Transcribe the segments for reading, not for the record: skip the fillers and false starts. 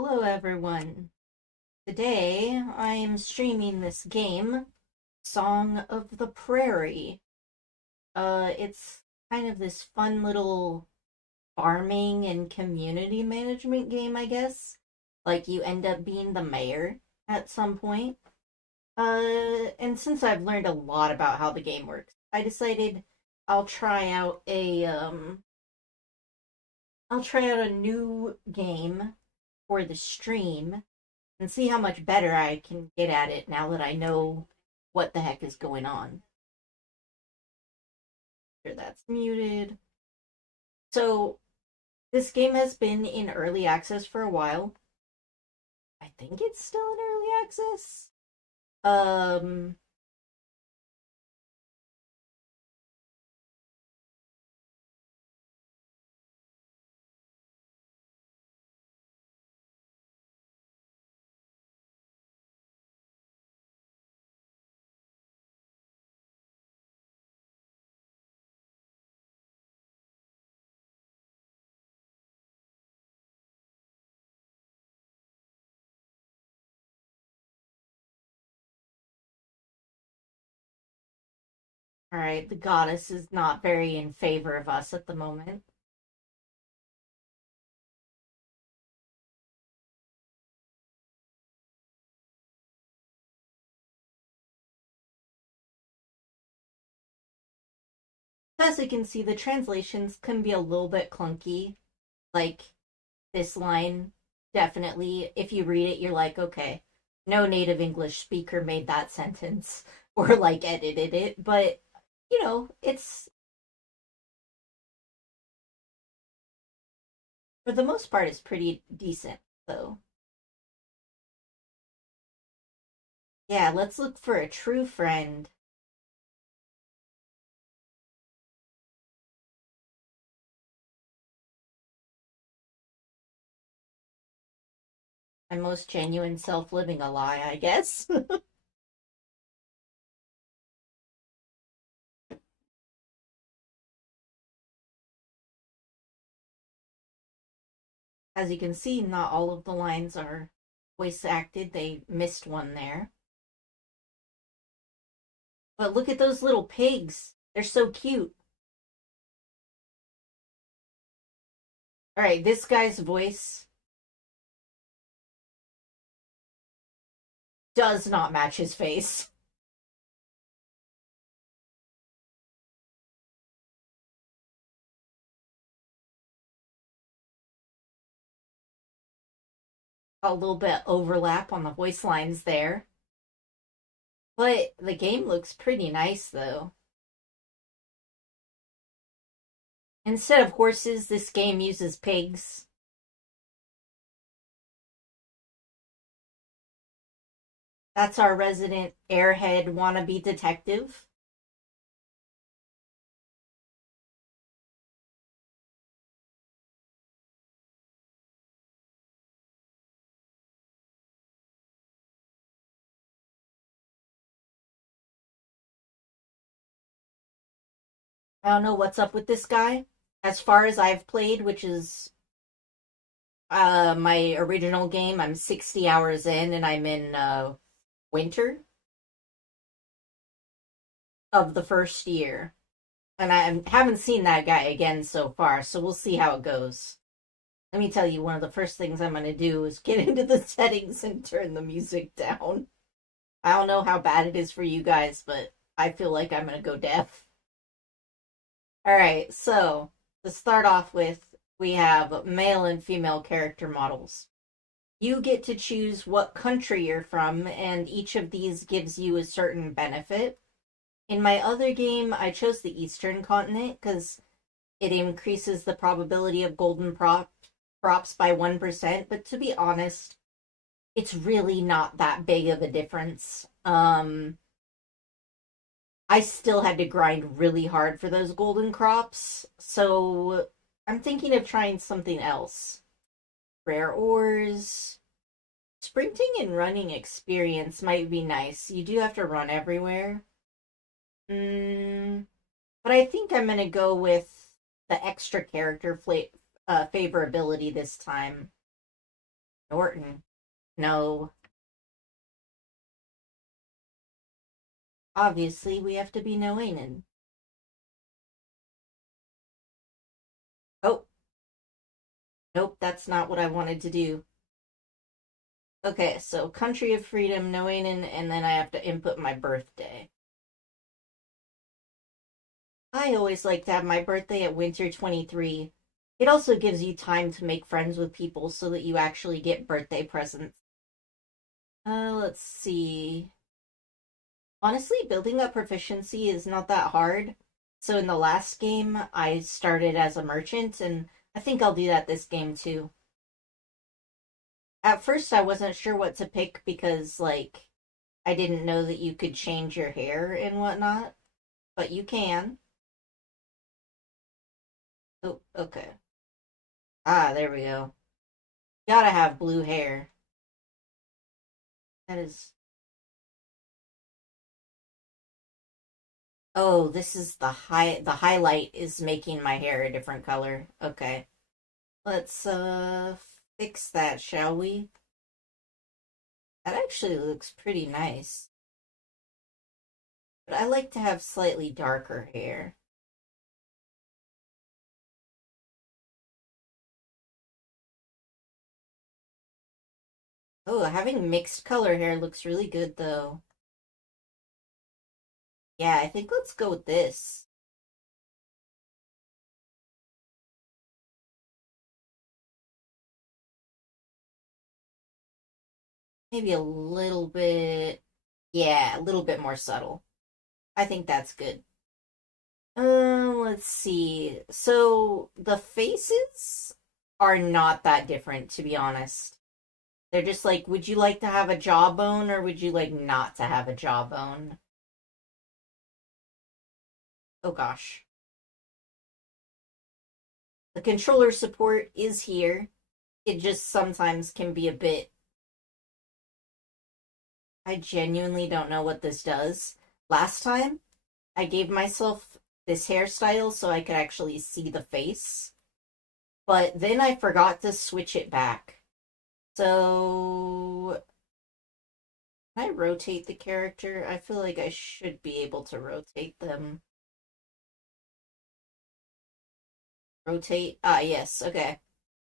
Hello everyone. Today I'm streaming this game, Song of the Prairie. It's kind of this fun little farming and community management game, I guess. Like you end up being the mayor at some point. And since I've learned a lot about how the game works, I decided I'll try out a I'll try out a new game for the stream and see how much better I can get at it now that I know what the heck is going on. Sure, that's muted. So, this game has been in early access for a while. I think it's still in early access. Um, all right, the goddess is not very in favor of us at the moment. As you can see, the translations can be a little bit clunky. Like this line, definitely, if you read it, you're like, okay, no native English speaker made that sentence or like edited it, but it's for the most part, it's pretty decent, though. Yeah, let's look for a true friend. My most genuine self living a lie, I guess. As you can see, not all of the lines are voice acted. They missed one there. But look at those little pigs. They're so cute. All right, this guy's voice does not match his face. A little bit overlap on the voice lines there. But the game looks pretty nice, though. Instead of horses, this game uses pigs. That's our resident airhead wannabe detective. I don't know what's up with this guy. As far as I've played, which is my original game, I'm 60 hours in and I'm in winter of the first year. And I haven't seen that guy again so far, so we'll see how it goes. Let me tell you, one of the first things I'm going to do is get into the settings and turn the music down. I don't know how bad it is for you guys, but I feel like I'm going to go deaf. All right, so to start off with, we have male and female character models. You get to choose what country you're from, and each of these gives you a certain benefit. In my other game, I chose the Eastern continent because it increases the probability of props by 1%, but to be honest, it's really not that big of a difference. I still had to grind really hard for those golden crops, so I'm thinking of trying something else. Rare ores. Sprinting and running experience might be nice. You do have to run everywhere. Mm, but I think I'm gonna go with the extra character favorability this time. Norton. No. Obviously, we have to be Noainen. Oh, nope, that's not what I wanted to do. Okay, so Country of Freedom, Noainen, and then I have to input my birthday. I always like to have my birthday at Winter 23. It also gives you time to make friends with people so that you actually get birthday presents. Let's see. Honestly, building up proficiency is not that hard. So in the last game, I started as a merchant, and I think I'll do that this game too. At first, I wasn't sure what to pick because, like, I didn't know that you could change your hair and whatnot, but you can. Oh, okay. Ah, there we go. Gotta have blue hair. That is. Oh, this is the highlight is making my hair a different color. Okay. Let's fix that, shall we? That actually looks pretty nice. But I like to have slightly darker hair. Oh, having mixed color hair looks really good though. Yeah, I think let's go with this. Maybe a little bit, yeah, a little bit more subtle. I think that's good. Let's see. So the faces are not that different, to be honest. They're just like, would you like to have a jawbone or would you like not to have a jawbone? Oh gosh. The controller support is here. It just sometimes can be a bit. I genuinely don't know what this does. Last time, I gave myself this hairstyle so I could actually see the face, but then I forgot to switch it back. So, can I rotate the character? I feel like I should be able to rotate them. Rotate? Ah, yes, okay.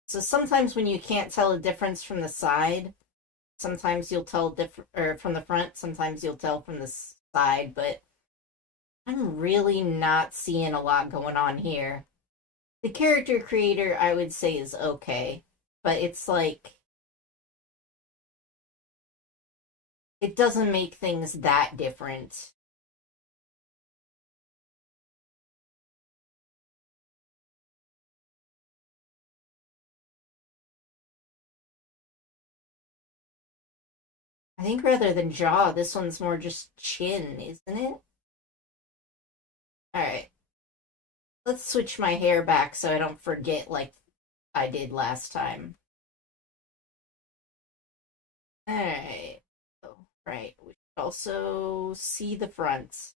So sometimes when you can't tell a difference from the side, sometimes you'll tell different, or from the front, sometimes you'll tell from the side, but I'm really not seeing a lot going on here. The character creator, I would say, is okay, but it's like it doesn't make things that different. I think rather than jaw, this one's more just chin, isn't it? Alright, let's switch my hair back so I don't forget like I did last time. Alright. Oh, right. We should also see the front.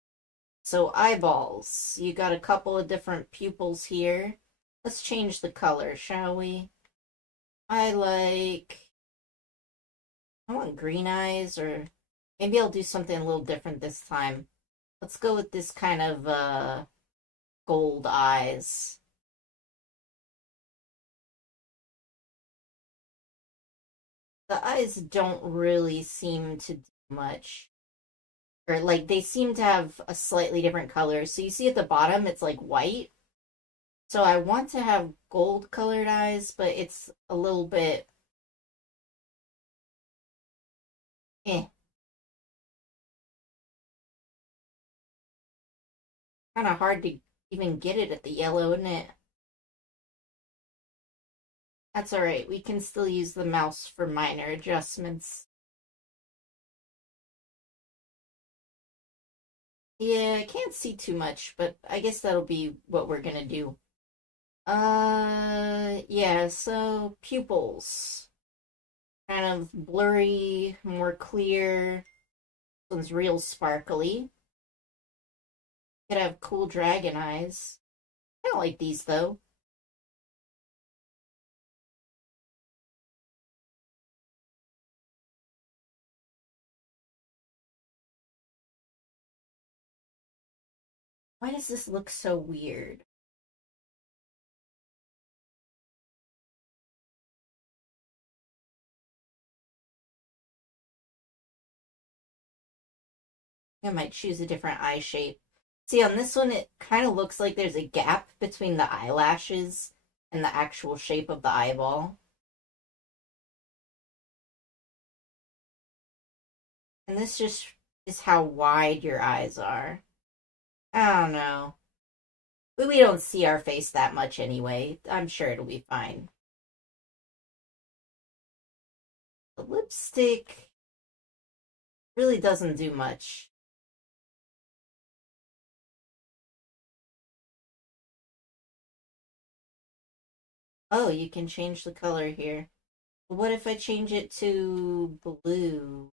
So eyeballs. You got a couple of different pupils here. Let's change the color, shall we? I like I want green eyes, or maybe I'll do something a little different this time. Let's go with this kind of gold eyes. The eyes don't really seem to do much. Or like they seem to have a slightly different color. So you see at the bottom it's like white. So I want to have gold colored eyes, but it's a little bit eh, kind of hard to even get it at the yellow, isn't it? That's all right. We can still use the mouse for minor adjustments. Yeah, I can't see too much, but I guess that'll be what we're gonna do. Yeah, so pupils. Kind of blurry, more clear. This one's real sparkly. Could have cool dragon eyes. I don't like these though. Why does this look so weird? I might choose a different eye shape. See, on this one, it kind of looks like there's a gap between the eyelashes and the actual shape of the eyeball. And this just is how wide your eyes are. I don't know. We don't see our face that much anyway. I'm sure it'll be fine. The lipstick really doesn't do much. Oh, you can change the color here. But what if I change it to blue?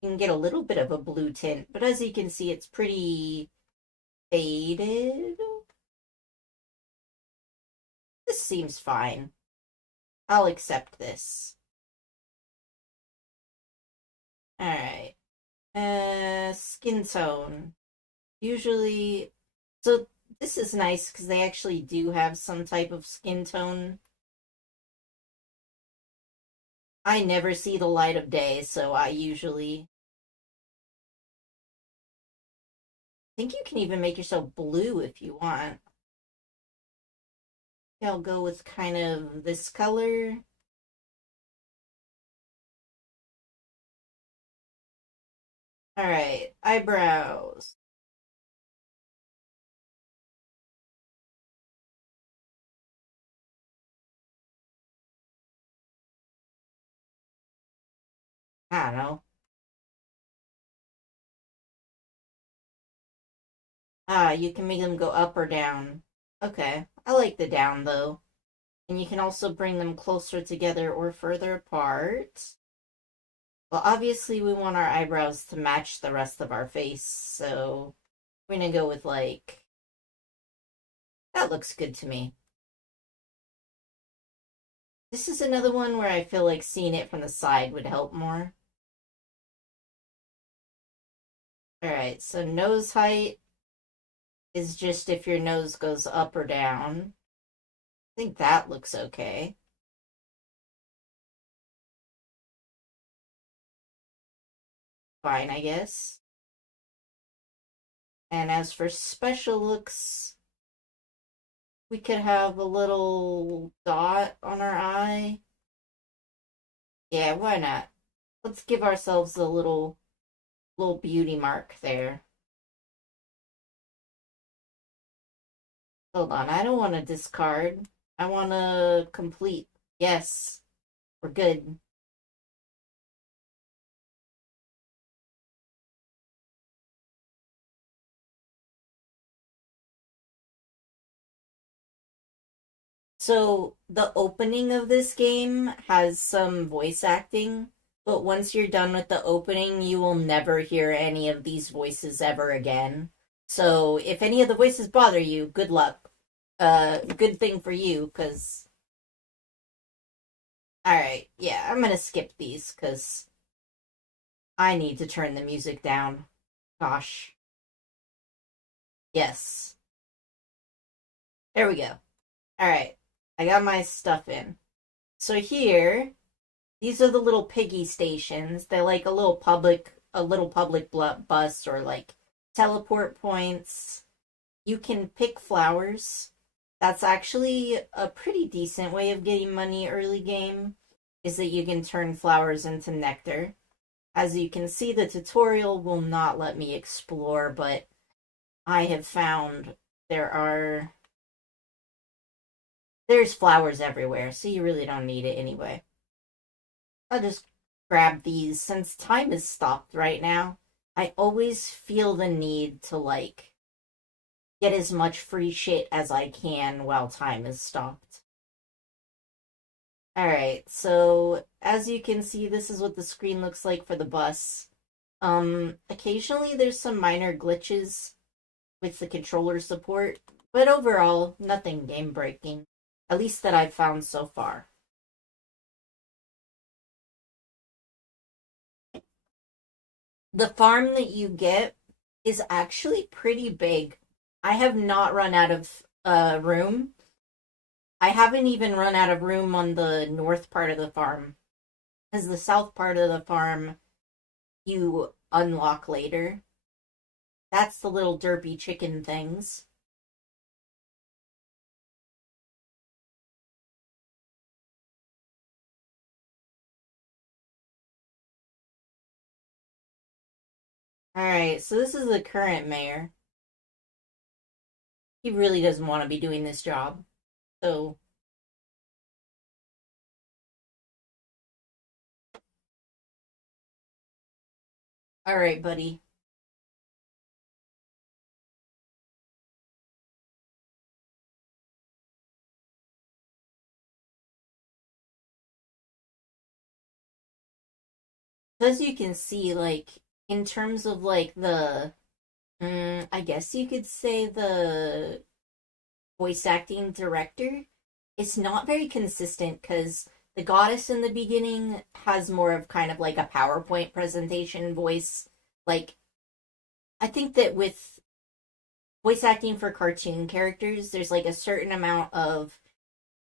You can get a little bit of a blue tint, but as you can see, it's pretty faded. This seems fine. I'll accept this. Alright. Skin tone. Usually, so this is nice because they actually do have some type of skin tone. I never see the light of day, so I usually think you can even make yourself blue if you want. I'll go with kind of this color. Alright, eyebrows. I don't know. Ah, you can make them go up or down. Okay, I like the down though. And you can also bring them closer together or further apart. Well, obviously we want our eyebrows to match the rest of our face, so we're gonna go with like, that looks good to me. This is another one where I feel like seeing it from the side would help more. Alright, so nose height is just if your nose goes up or down. I think that looks okay. Fine, I guess. And as for special looks, we could have a little dot on our eye. Yeah, why not? Let's give ourselves a little beauty mark there. Hold on, I don't want to discard. I want to complete. Yes, we're good. So the opening of this game has some voice acting, but once you're done with the opening, you will never hear any of these voices ever again. So if any of the voices bother you, good luck. Good thing for you, because alright, yeah, I'm gonna skip these because I need to turn the music down. Gosh. Yes. There we go. Alright. I got my stuff in. So here, these are the little piggy stations. They're like a little public bus or like teleport points. You can pick flowers. That's actually a pretty decent way of getting money early game, is that you can turn flowers into nectar. As you can see, the tutorial will not let me explore, but I have found there's flowers everywhere, so you really don't need it anyway. I'll just grab these since time is stopped right now. I always feel the need to like get as much free shit as I can while time is stopped. Alright, so as you can see, this is what the screen looks like for the bus. Occasionally there's some minor glitches with the controller support, but overall, nothing game breaking. At least that I've found so far. The farm that you get is actually pretty big. I have not run out of room. I haven't even run out of room on the north part of the farm. Because the south part of the farm you unlock later. That's the little derpy chicken things. Alright, so this is the current mayor. He really doesn't want to be doing this job. So, alright, buddy. As you can see, like, in terms of, like, I guess you could say the voice acting director, it's not very consistent because the goddess in the beginning has more of kind of like a PowerPoint presentation voice. Like, I think that with voice acting for cartoon characters, there's like a certain amount of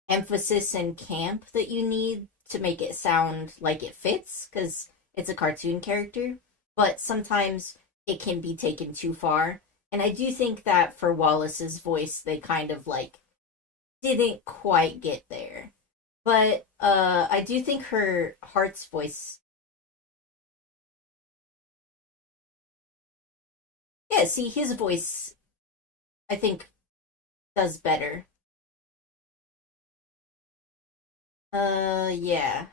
emphasis and camp that you need to make it sound like it fits because it's a cartoon character. But sometimes it can be taken too far. And I do think that for Wallace's voice, they kind of like didn't quite get there. But I do think her Heart's voice. Yeah, see, his voice, I think, does better. Yeah.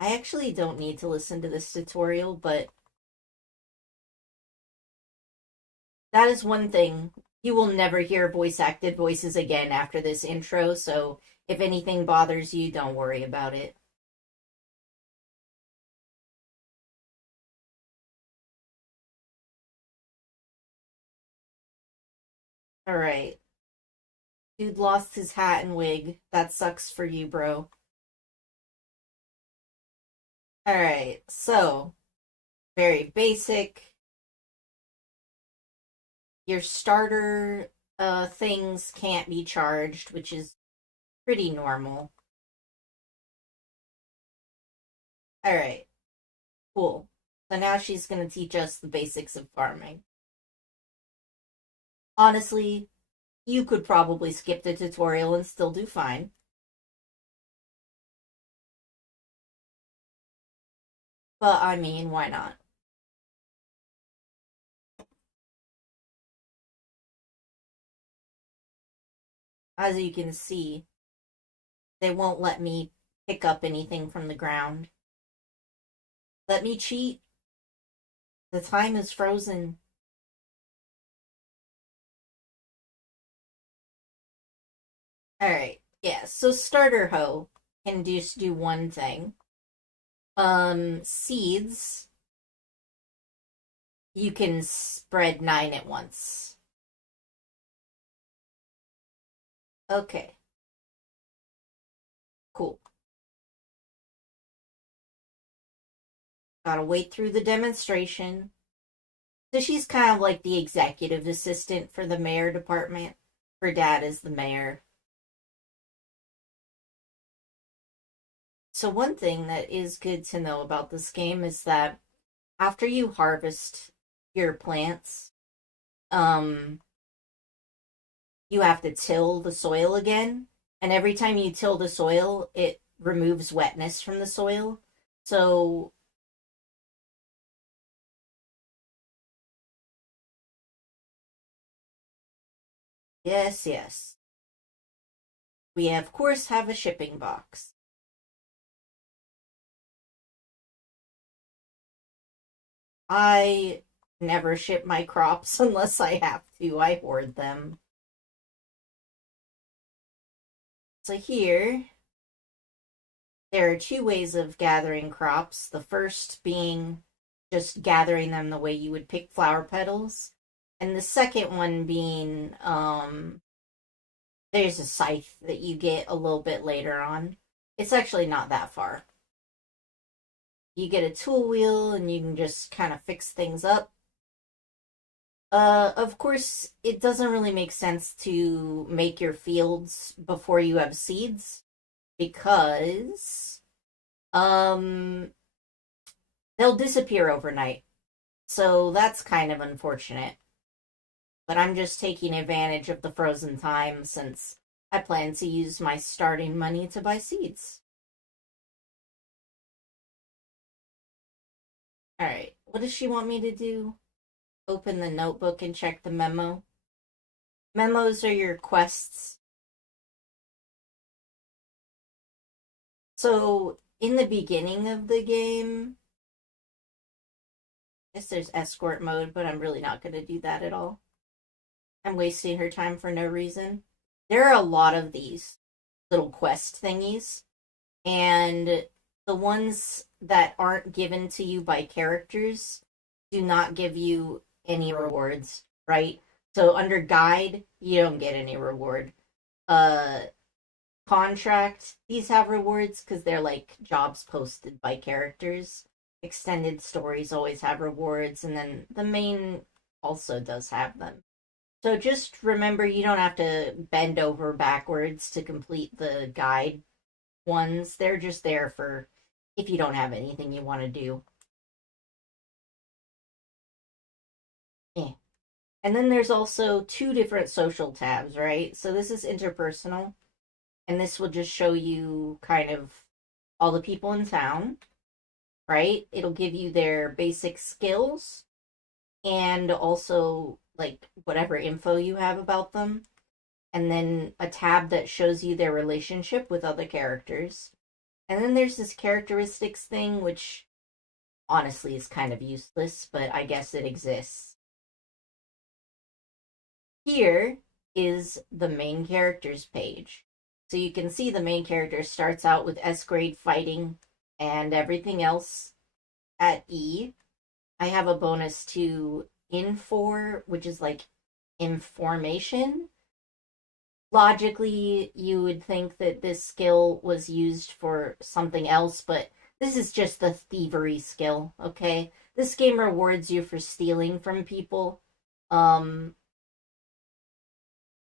I actually don't need to listen to this tutorial, but that is one thing. You will never hear voice acted voices again after this intro, so if anything bothers you, don't worry about it. Alright. Dude lost his hat and wig. That sucks for you, bro. Alright, so, very basic. Your starter things can't be charged, which is pretty normal. Alright, cool. So now she's gonna teach us the basics of farming. Honestly, you could probably skip the tutorial and still do fine. But I mean, why not? As you can see, they won't let me pick up anything from the ground. Let me cheat. The time is frozen. Alright, yeah, so starter hoe can just do one thing. Seeds, you can spread 9 at once. Okay, cool. Gotta wait through the demonstration. So she's kind of like the executive assistant for the mayor department. Her dad is the mayor. So one thing that is good to know about this game is that after you harvest your plants, um, you have to till the soil again. And every time you till the soil, it removes wetness from the soil. So, yes, yes. We, of course, have a shipping box. I never ship my crops unless I have to. I hoard them. So here, there are two ways of gathering crops. The first being just gathering them the way you would pick flower petals, and the second one being there's a scythe that you get a little bit later on. It's actually not that far. You get a tool wheel and you can just kind of fix things up. Of course, it doesn't really make sense to make your fields before you have seeds because um they'll disappear overnight. So that's kind of unfortunate. But I'm just taking advantage of the frozen time since I plan to use my starting money to buy seeds. All right, what does she want me to do? Open the notebook and check the memo. Memos are your quests. So, in the beginning of the game, I guess there's escort mode, but I'm really not going to do that at all. I'm wasting her time for no reason. There are a lot of these little quest thingies, and the ones that aren't given to you by characters do not give you any rewards, right? So under guide, you don't get any reward. Uh Contract, these have rewards because they're like jobs posted by characters. Extended stories always have rewards, and then the main also does have them. So just remember you don't have to bend over backwards to complete the guide ones. They're just there for if you don't have anything you want to do. Yeah. And then there's also two different social tabs, right? So this is interpersonal, and this will just show you kind of all the people in town, right? It'll give you their basic skills and also like whatever info you have about them. And then a tab that shows you their relationship with other characters. And then there's this characteristics thing, which honestly is kind of useless, but I guess it exists. Here is the main characters page. So you can see the main character starts out with S grade fighting and everything else at E. I have a bonus to Infor, which is like information. Logically, you would think that this skill was used for something else, but this is just the thievery skill, okay? This game rewards you for stealing from people. Um,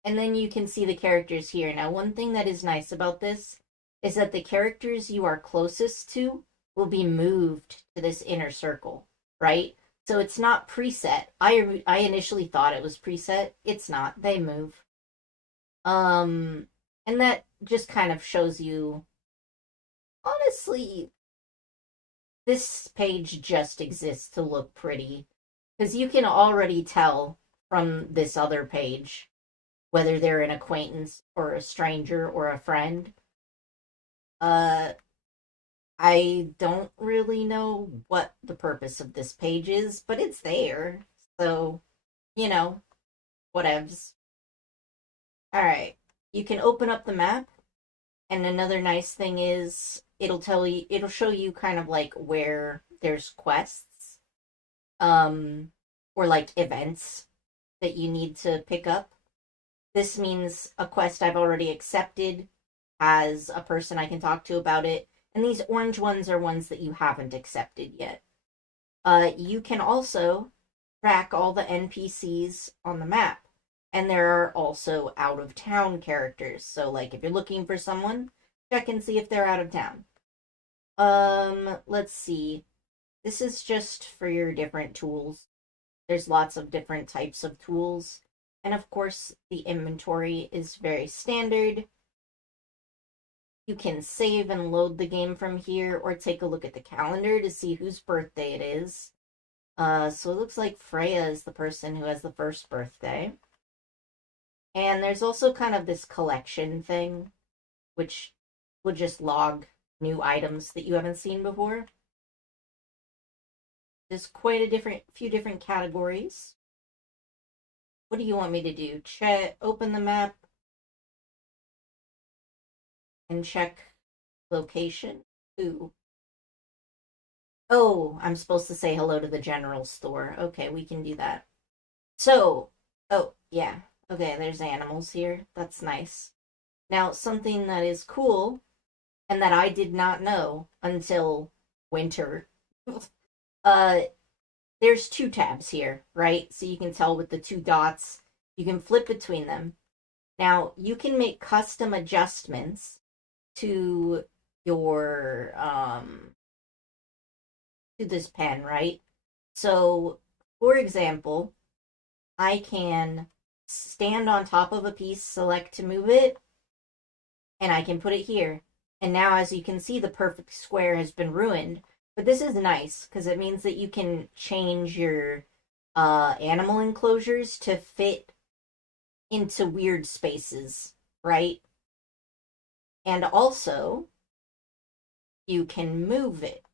and then you can see the characters here. Now, one thing that is nice about this is that the characters you are closest to will be moved to this inner circle, right? So it's not preset. I initially thought it was preset. It's not. They move. Um, and that just kind of shows you, honestly, this page just exists to look pretty. Because you can already tell from this other page whether they're an acquaintance or a stranger or a friend. Uh, I don't really know what the purpose of this page is, but it's there. So, you know, whatevs. All right. You can open up the map. And another nice thing is it'll show you kind of like where there's quests, um, or like events that you need to pick up. This means a quest I've already accepted has a person I can talk to about it, and these orange ones are ones that you haven't accepted yet. You can also track all the NPCs on the map. And there are also out of town characters. So, like, if you're looking for someone, check and see if they're out of town. Let's see. This is just for your different tools. There's lots of different types of tools. And of course, the inventory is very standard. You can save and load the game from here or take a look at the calendar to see whose birthday it is. So it looks like Freya is the person who has the first birthday. And there's also kind of this collection thing, which will just log new items that you haven't seen before. There's quite a few different categories. What do you want me to do? Open the map and check location. Ooh. Oh, I'm supposed to say hello to the general store. Okay, we can do that. So, oh, yeah. Okay, there's animals here. That's nice. Now, something that is cool and that I did not know until winter. uh there's two tabs here, right? So you can tell with the two dots, you can flip between them. Now, you can make custom adjustments to your to this pen, right? So, for example, I can stand on top of a piece, select to move it, and I can put it here. And now, as you can see, the perfect square has been ruined. But this is nice because it means that you can change your animal enclosures to fit into weird spaces, right? And also, you can move it.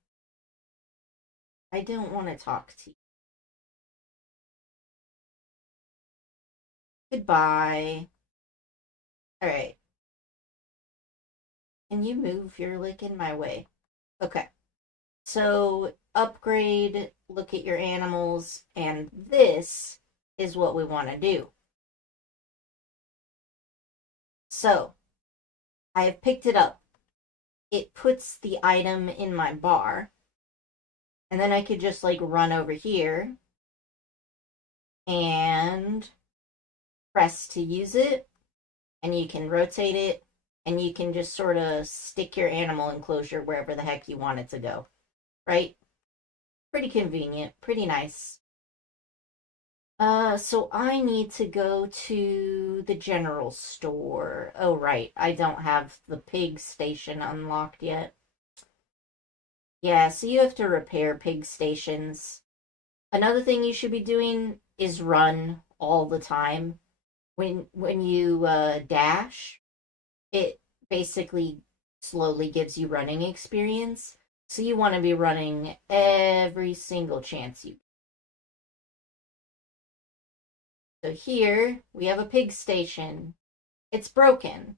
I don't want to talk to you. Goodbye. All right. Can you move? You're like in my way. Okay. So upgrade, look at your animals, and this is what we want to do. So I have picked it up. It puts the item in my bar. And then I could just like run over here and press to use it. And you can rotate it. And you can just sort of stick your animal enclosure wherever the heck you want it to go. Right? Pretty convenient, pretty nice. So I need to go to the general store. Oh, right. I don't have the pig station unlocked yet. Yeah, so you have to repair pig stations. Another thing you should be doing is run all the time. When you dash, it basically slowly gives you running experience. So you want to be running every single chance you. So here we have a pig station. It's broken.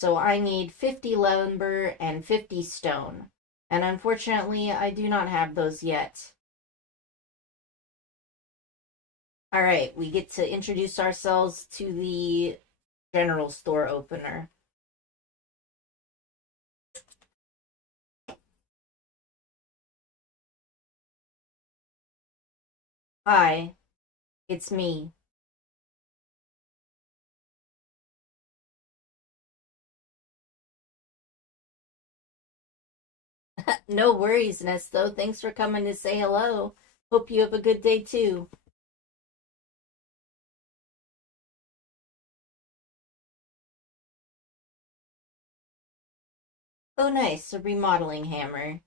So I need 50 lumber and 50 stone. And unfortunately, I do not have those yet. All right, we get to introduce ourselves to the general store opener. Hi, it's me. No worries, Nesto. Thanks for coming to say hello. Hope you have a good day too. Oh, nice, a remodeling hammer.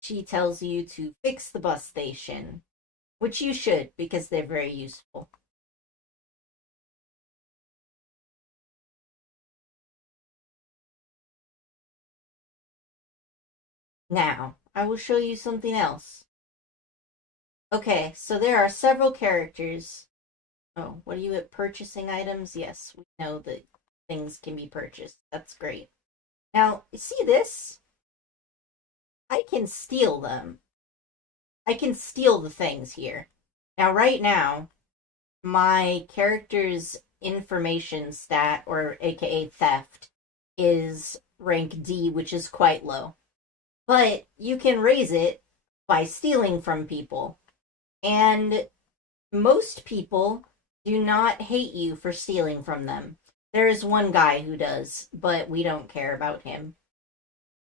She tells you to fix the bus station, which you should because they're very useful. Now, I will show you something else. Okay, so there are several characters. Oh, what are you at purchasing items? Yes, we know that things can be purchased. That's great. Now, you see this? I can steal them. I can steal the things here. Now, right now, my character's information stat, or aka theft, is rank D, which is quite low. But you can raise it by stealing from people. And most people do not hate you for stealing from them. There is one guy who does, but we don't care about him.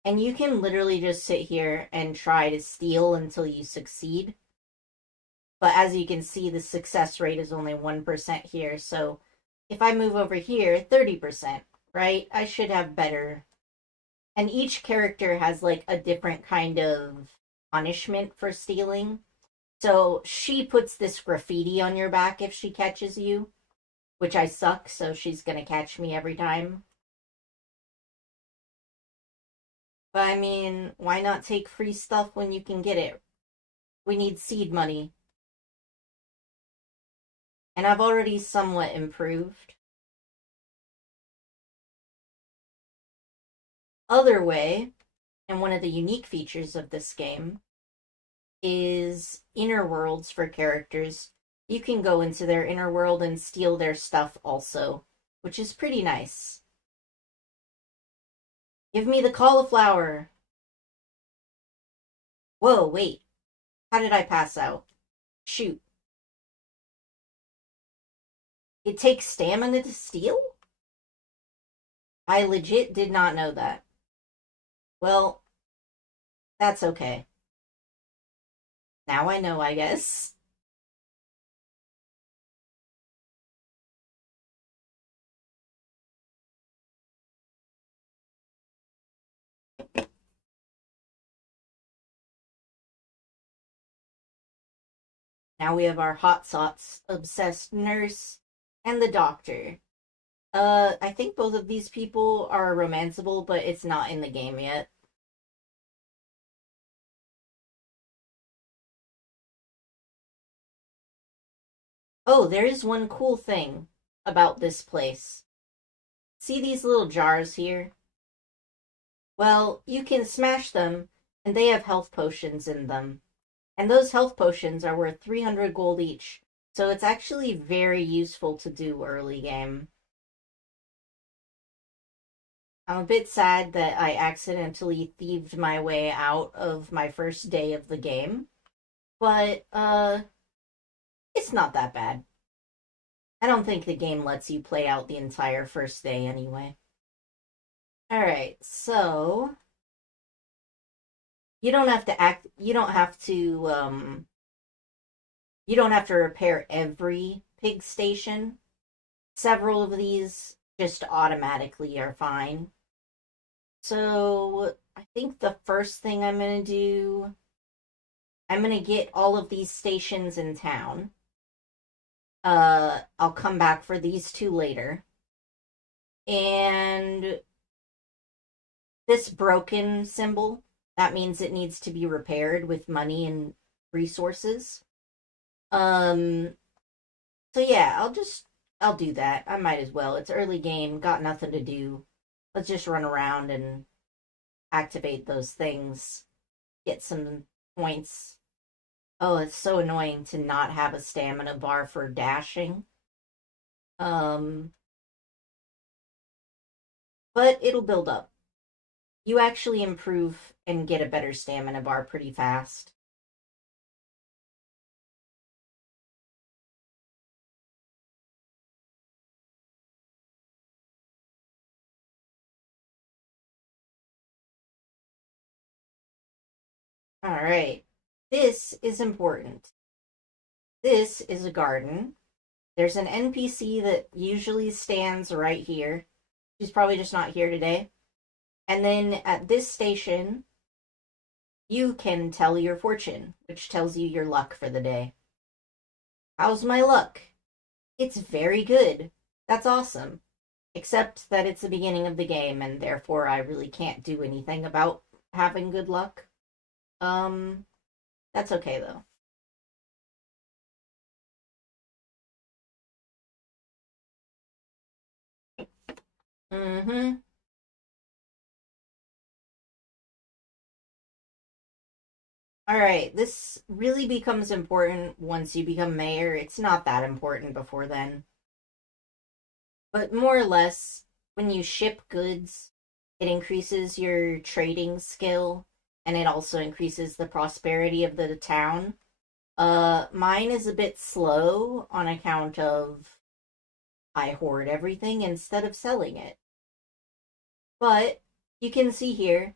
And you can literally just sit here and try to steal until you succeed. But as you can see, the success rate is only 1% here. So if I move over here, 30%, right? I should have better. And each character has like a different kind of punishment for stealing. So she puts this graffiti on your back if she catches you, which I suck, so she's gonna catch me every time. But I mean, why not take free stuff when you can get it? We need seed money. And I've already somewhat improved. Other way, and one of the unique features of this game, is inner worlds for characters. You can go into their inner world and steal their stuff also, which is pretty nice. Give me the cauliflower. Whoa, wait. How did I pass out? Shoot. It takes stamina to steal? I legit did not know that. Well, that's okay. Now I know, I guess. Now we have our hot sauce obsessed nurse and the doctor. I think both of these people are romanceable, but it's not in the game yet. Oh, there is one cool thing about this place. See these little jars here? Well, you can smash them, and they have health potions in them. And those health potions are worth 300 gold each, so it's actually very useful to do early game. I'm a bit sad that I accidentally thieved my way out of my first day of the game, but it's not that bad. I don't think the game lets you play out the entire first day anyway. Alright, so you don't have to repair every pig station. Several of these just automatically are fine. So I think the first thing I'm gonna do, I'm gonna get all of these stations in town. I'll come back for these two later. And this broken symbol, that means it needs to be repaired with money and resources. Um, so yeah, I'll do that. I might as well. It's early game, got nothing to do. Let's just run around and activate those things, get some points. Oh, it's so annoying to not have a stamina bar for dashing. Um, but it'll build up. You actually improve and get a better stamina bar pretty fast. All right. This is important. This is a garden. There's an NPC that usually stands right here. She's probably just not here today. And then at this station, you can tell your fortune, which tells you your luck for the day. How's my luck? It's very good. That's awesome. Except that it's the beginning of the game, and therefore I really can't do anything about having good luck. Um, that's okay though. Mm-hmm. All right, this really becomes important once you become mayor. It's not that important before then. But more or less, when you ship goods, it increases your trading skill and it also increases the prosperity of the town. Mine is a bit slow on account of I hoard everything instead of selling it. But you can see here,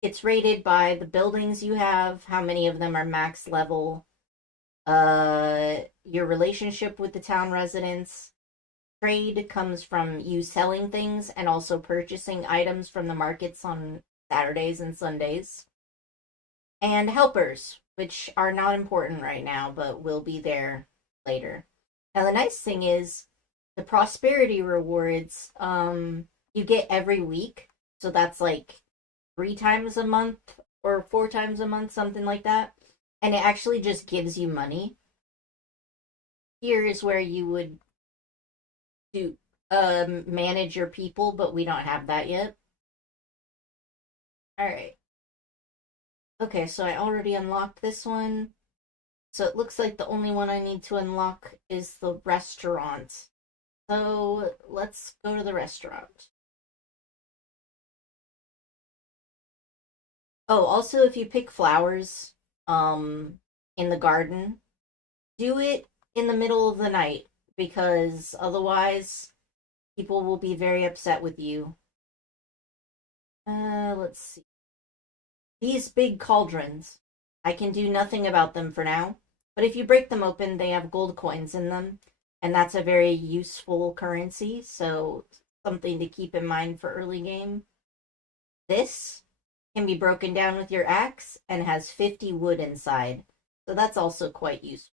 it's rated by the buildings you have, how many of them are max level, your relationship with the town residents. Trade comes from you selling things and also purchasing items from the markets on Saturdays and Sundays. And helpers, which are not important right now, but will be there later. Now, the nice thing is the prosperity rewards you get every week. So that's like 3 times a month or 4 times a month, something like that. And it actually just gives you money. Here is where you would do manage your people, but we don't have that yet. All right. Okay, so I already unlocked this one. So it looks like the only one I need to unlock is the restaurant. So let's go to the restaurant. Oh, also, if you pick flowers, um, in the garden, do it in the middle of the night because otherwise people will be very upset with you. Let's see. These big cauldrons. I can do nothing about them for now, but if you break them open, they have gold coins in them, and that's a very useful currency, so something to keep in mind for early game. This can be broken down with your axe and has 50 wood inside, so that's also quite useful.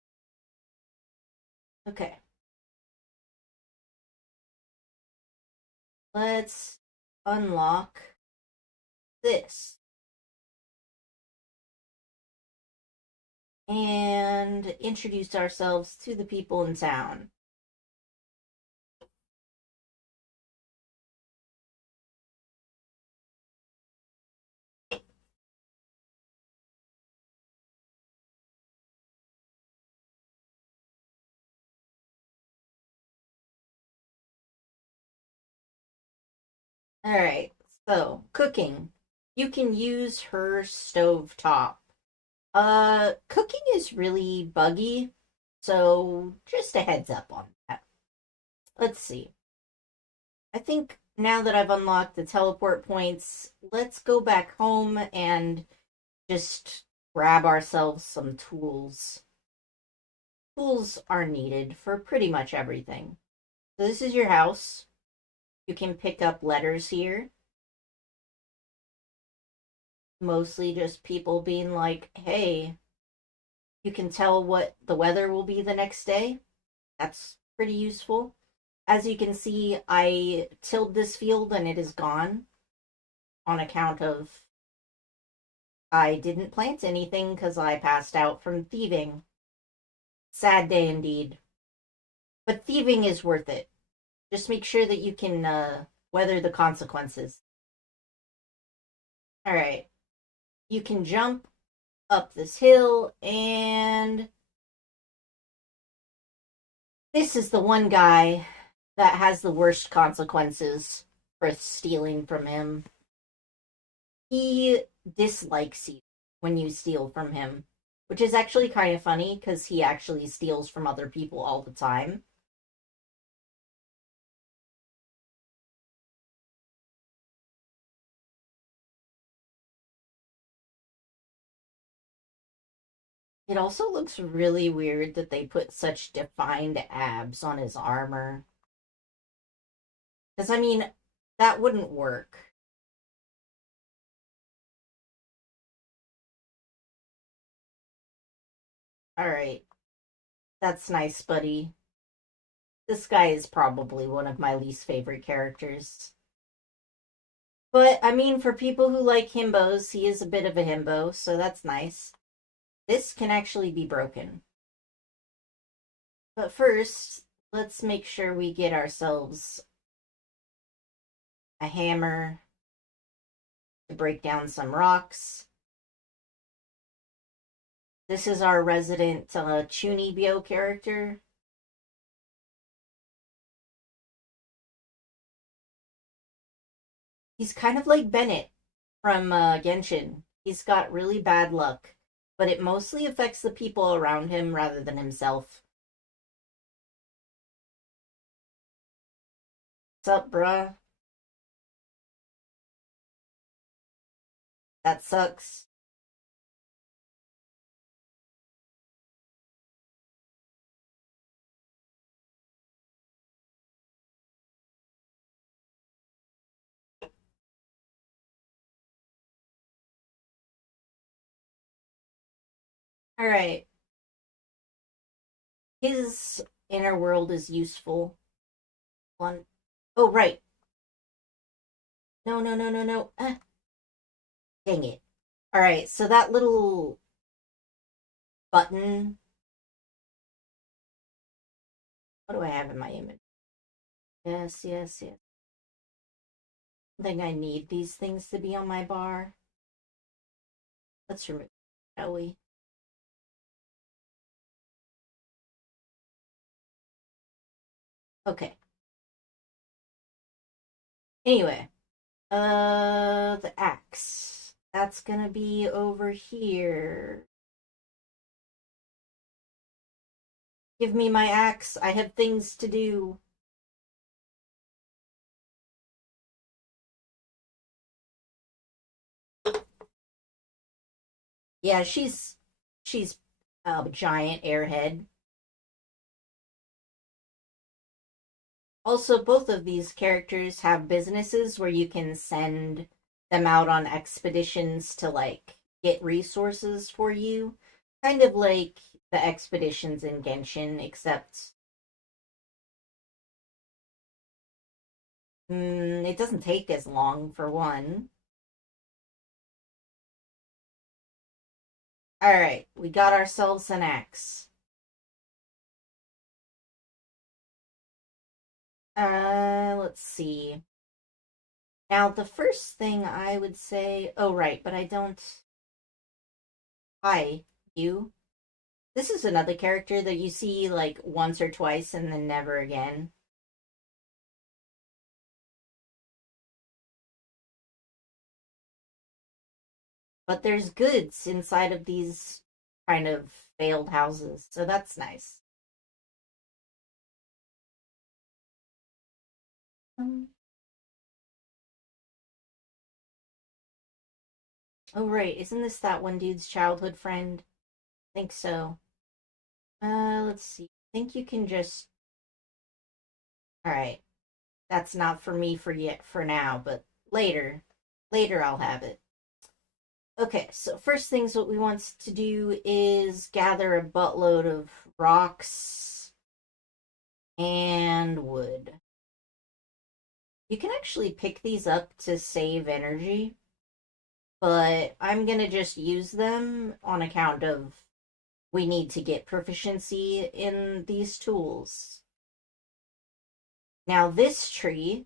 Okay, let's unlock this and introduce ourselves to the people in town. All right, so cooking. You can use her stove top. Cooking is really buggy, so just a heads up on that. Let's see. I think now that I've unlocked the teleport points, let's go back home and just grab ourselves some tools. Tools are needed for pretty much everything. So this is your house. You can pick up letters here. Mostly just people being like, hey, you can tell what the weather will be the next day. That's pretty useful. As you can see, I tilled this field and it is gone on account of I didn't plant anything because I passed out from thieving. Sad day indeed. But thieving is worth it. Just make sure that you can weather the consequences. All right. You can jump up this hill, and this is the one guy that has the worst consequences for stealing from him. He dislikes you when you steal from him, which is actually kind of funny because he actually steals from other people all the time. It also looks really weird that they put such defined abs on his armor. Because, I mean, that wouldn't work. Alright, that's nice, buddy. This guy is probably one of my least favorite characters. But, I mean, for people who like himbos, he is a bit of a himbo, so that's nice. This can actually be broken. But first, let's make sure we get ourselves a hammer to break down some rocks. This is our resident Chunibyo character. He's kind of like Bennett from Genshin. He's got really bad luck, but it mostly affects the people around him rather than himself. What's up, bruh? That sucks. All right. His inner world is useful. One. Oh, right. No, no, no, no, no. Dang it. All right. So that little button. What do I have in my image? Yes, yes, yes. I think I need these things to be on my bar. Let's remove, shall we? Okay. Anyway, the axe. That's gonna be over here. Give me my axe. I have things to do. Yeah, she's a giant airhead. Also, both of these characters have businesses where you can send them out on expeditions to like get resources for you. Kind of like the expeditions in Genshin, except it doesn't take as long for one. All right, we got ourselves an axe. Let's see. Now, the first thing I would say, oh, right, but I don't. Hi, you. This is another character that you see like once or twice and then never again. But there's goods inside of these kind of failed houses, so that's nice. Um, oh, right, isn't this that one dude's childhood friend? I think so. Let's see. I think you can just. All right, that's not for me for yet for now, but later, later I'll have it. Okay, so first things what we want to do is gather a buttload of rocks and wood. You can actually pick these up to save energy, but I'm gonna just use them on account of we need to get proficiency in these tools. Now, this tree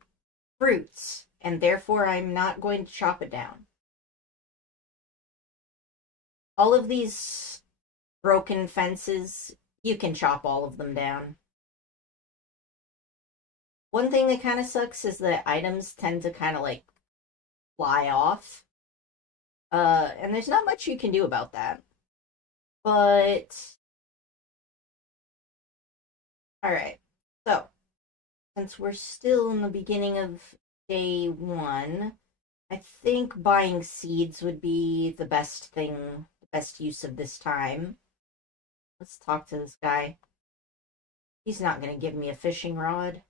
fruits, and therefore I'm not going to chop it down. All of these broken fences, you can chop all of them down. One thing that kind of sucks is that items tend to kind of like fly off. And there's not much you can do about that. But all right. So, since we're still in the beginning of day 1, I think buying seeds would be the best thing, the best use of this time. Let's talk to this guy. He's not going to give me a fishing rod.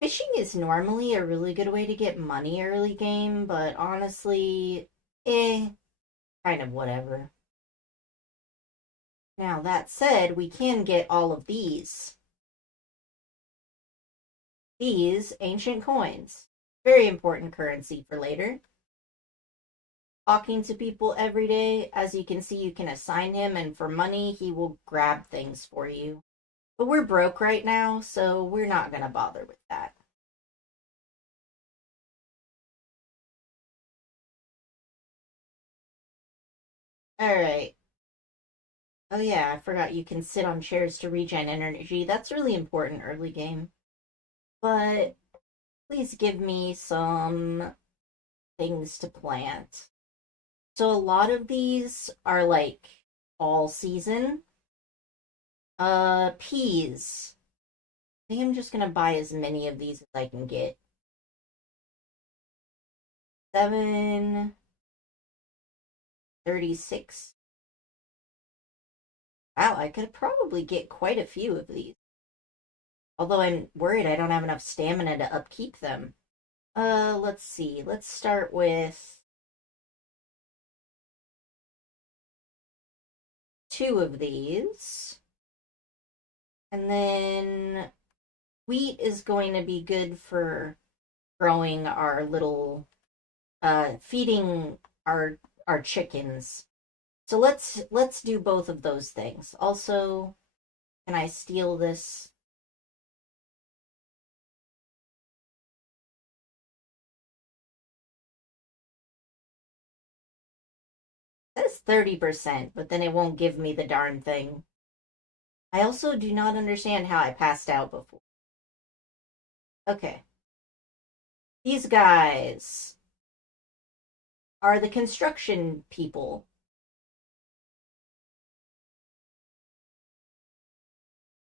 Fishing is normally a really good way to get money early game, but honestly, kind of whatever. Now, that said, we can get all of these. These ancient coins. Very important currency for later. Talking to people every day. As you can see, you can assign him, and for money, he will grab things for you. But we're broke right now, so we're not going to bother with that. Alright. Oh yeah, I forgot you can sit on chairs to regen energy. That's really important early game. But please give me some things to plant. So a lot of these are like all season. Peas. I think I'm just gonna buy as many of these as I can get. 736. Wow, I could probably get quite a few of these. Although I'm worried I don't have enough stamina to upkeep them. Let's see. Let's start with two of these. And then wheat is going to be good for growing our little feeding our chickens. So let's do both of those things. Also, can I steal this? That's 30%, but then it won't give me the darn thing. I also do not understand how I passed out before. Okay. These guys. are the construction people.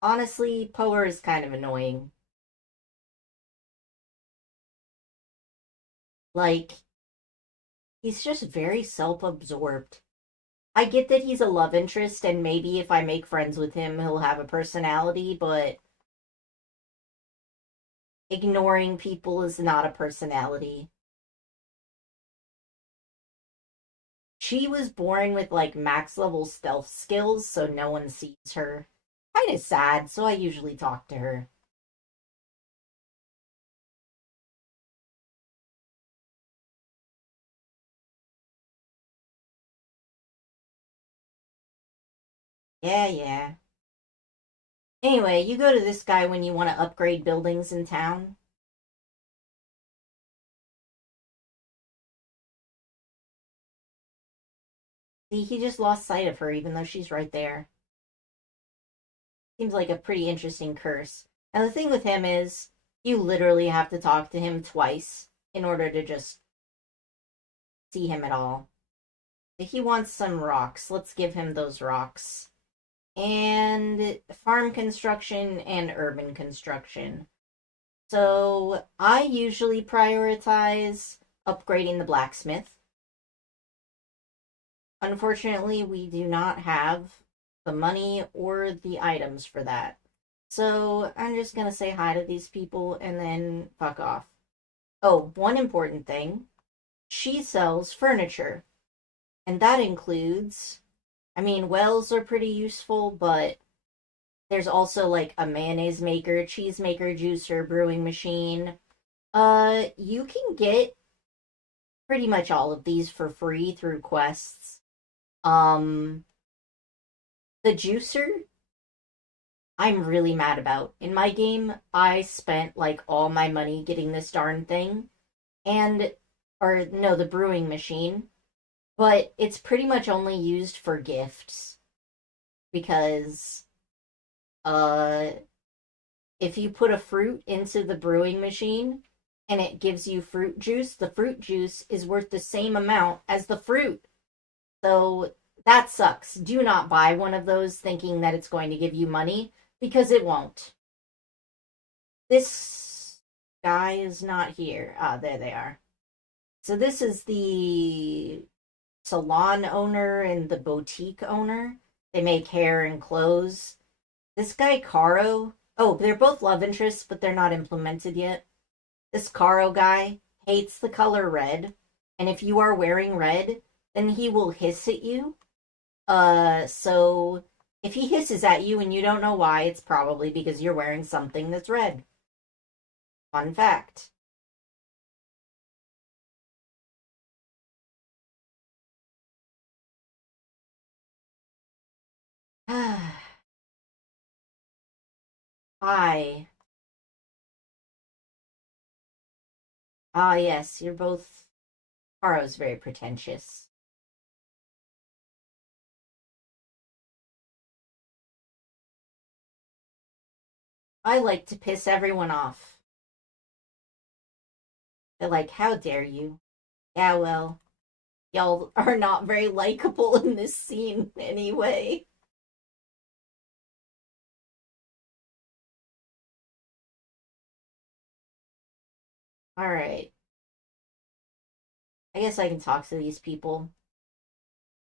Honestly, Poer is kind of annoying. Like, he's just very self absorbed. I get that he's a love interest, and maybe if I make friends with him, he'll have a personality, but ignoring people is not a personality. She was born with like max level stealth skills, so no one sees her. Kind of sad, so I usually talk to her. Yeah, yeah. Anyway, you go to this guy when you want to upgrade buildings in town. See, he just lost sight of her, even though she's right there. Seems like a pretty interesting curse. And the thing with him is, you literally have to talk to him twice in order to just see him at all. He wants some rocks. Let's give him those rocks. And farm construction and urban construction. So I usually prioritize upgrading the blacksmith. Unfortunately, we do not have the money or the items for that. So I'm just gonna say hi to these people and then fuck off. Oh, one important thing. She sells furniture. And that includes, I mean, wells are pretty useful, but there's also like a mayonnaise maker, cheese maker, juicer, brewing machine. You can get pretty much all of these for free through quests. Um, the juicer, I'm really mad about. In my game, I spent like all my money getting this darn thing, and, or no, the brewing machine, but it's pretty much only used for gifts because, uh, if you put a fruit into the brewing machine and it gives you fruit juice, the fruit juice is worth the same amount as the fruit. So that sucks. Do not buy one of those thinking that it's going to give you money because it won't. This guy is not here. Ah, there they are. So this is the salon owner and the boutique owner. They make hair and clothes. This guy, Caro. Oh, they're both love interests, but they're not implemented yet. This Caro guy hates the color red, and if you are wearing red, then he will hiss at you. So if he hisses at you and you don't know why, it's probably because you're wearing something that's red. Fun fact. Hi. Ah, yes, you're both. Caro's very pretentious. I like to piss everyone off. They're like, how dare you? Yeah, well, y'all are not very likable in this scene anyway. Alright. I guess I can talk to these people.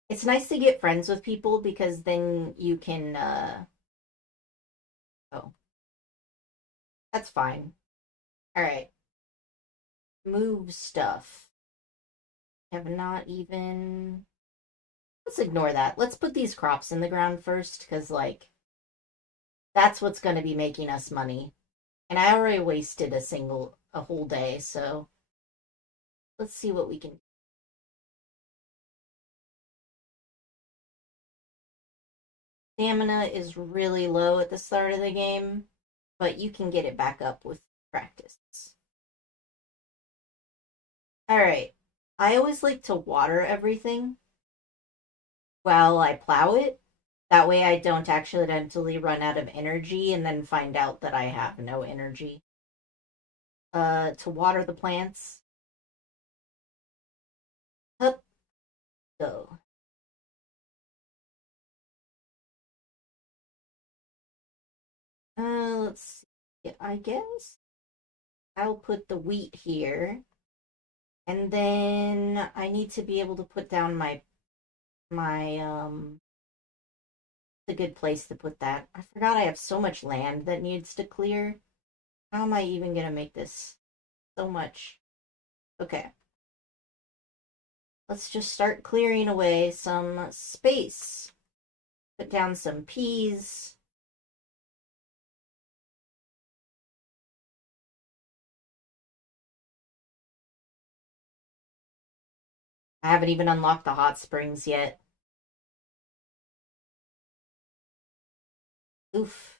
It's nice to get friends with people because then you can, oh, that's fine. Alright. Move stuff. Have not even. Let's ignore that. Let's put these crops in the ground first because, like, that's what's going to be making us money. And I already wasted a whole day, so let's see what we can. Stamina is really low at the start of the game, but you can get it back up with practice. Alright. I always like to water everything while I plow it. That way I don't accidentally run out of energy and then find out that I have no energy. To water the plants. Hup. go. Let's see. I guess I'll put the wheat here. And then I need to be able to put down my it's a good place to put that. I forgot I have so much land that needs to clear. How am I even gonna make this so much? Okay. Let's just start clearing away some space. Put down some peas. I haven't even unlocked the hot springs yet. Oof.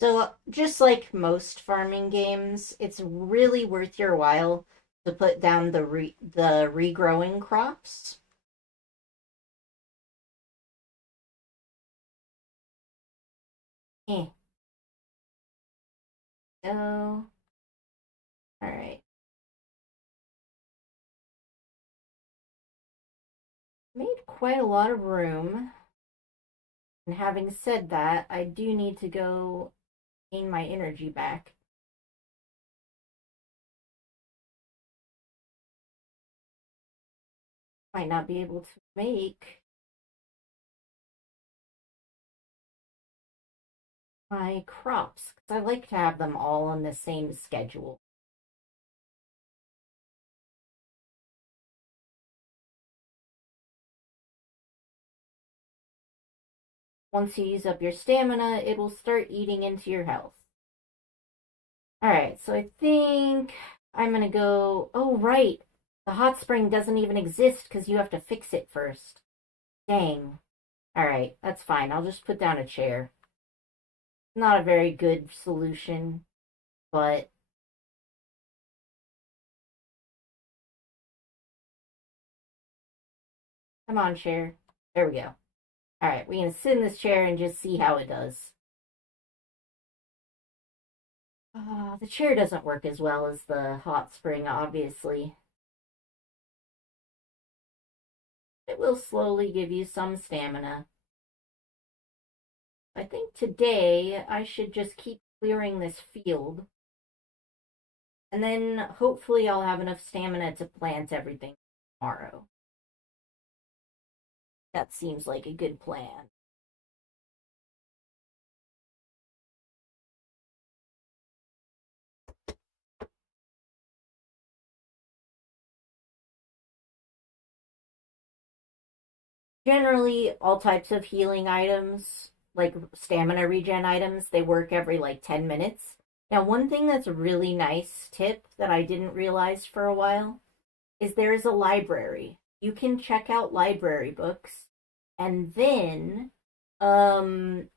So, just like most farming games, it's really worth your while to put down the regrowing crops. Eh. So, all right. Made quite a lot of room. And having said that, I do need to go gain my energy back. Might not be able to make my crops because I like to have them all on the same schedule. Once you use up your stamina, it will start eating into your health. Alright, so I think I'm gonna go. Oh, right. The hot spring doesn't even exist because you have to fix it first. Dang. Alright, that's fine. I'll just put down a chair. Not a very good solution, but come on, chair. There we go. Alright, we're gonna sit in this chair and just see how it does. The chair doesn't work as well as the hot spring, obviously. It will slowly give you some stamina. I think today I should just keep clearing this field. And then hopefully I'll have enough stamina to plant everything tomorrow. That seems like a good plan. Generally, all types of healing items, like stamina regen items, they work every like 10 minutes. Now, one thing that's a really nice tip that I didn't realize for a while is there is a library. You can check out library books, and then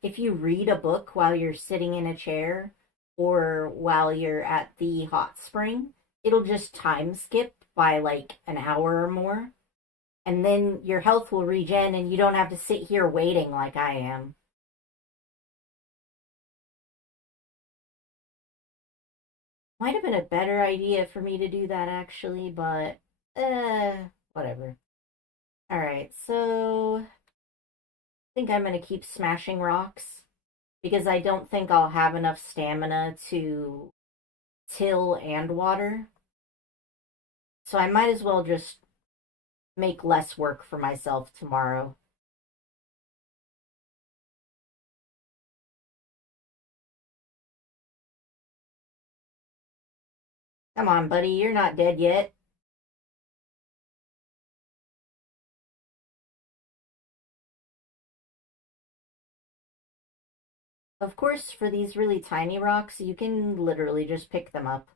if you read a book while you're sitting in a chair or while you're at the hot spring, it'll just time skip by like an hour or more, and then your health will regen and you don't have to sit here waiting like I am. Might have been a better idea for me to do that actually, but whatever. All right, so think I'm going to keep smashing rocks because I don't think I'll have enough stamina to till and water. So I might as well just make less work for myself tomorrow. Come on, buddy, you're not dead yet. Of course, for these really tiny rocks, you can literally just pick them up.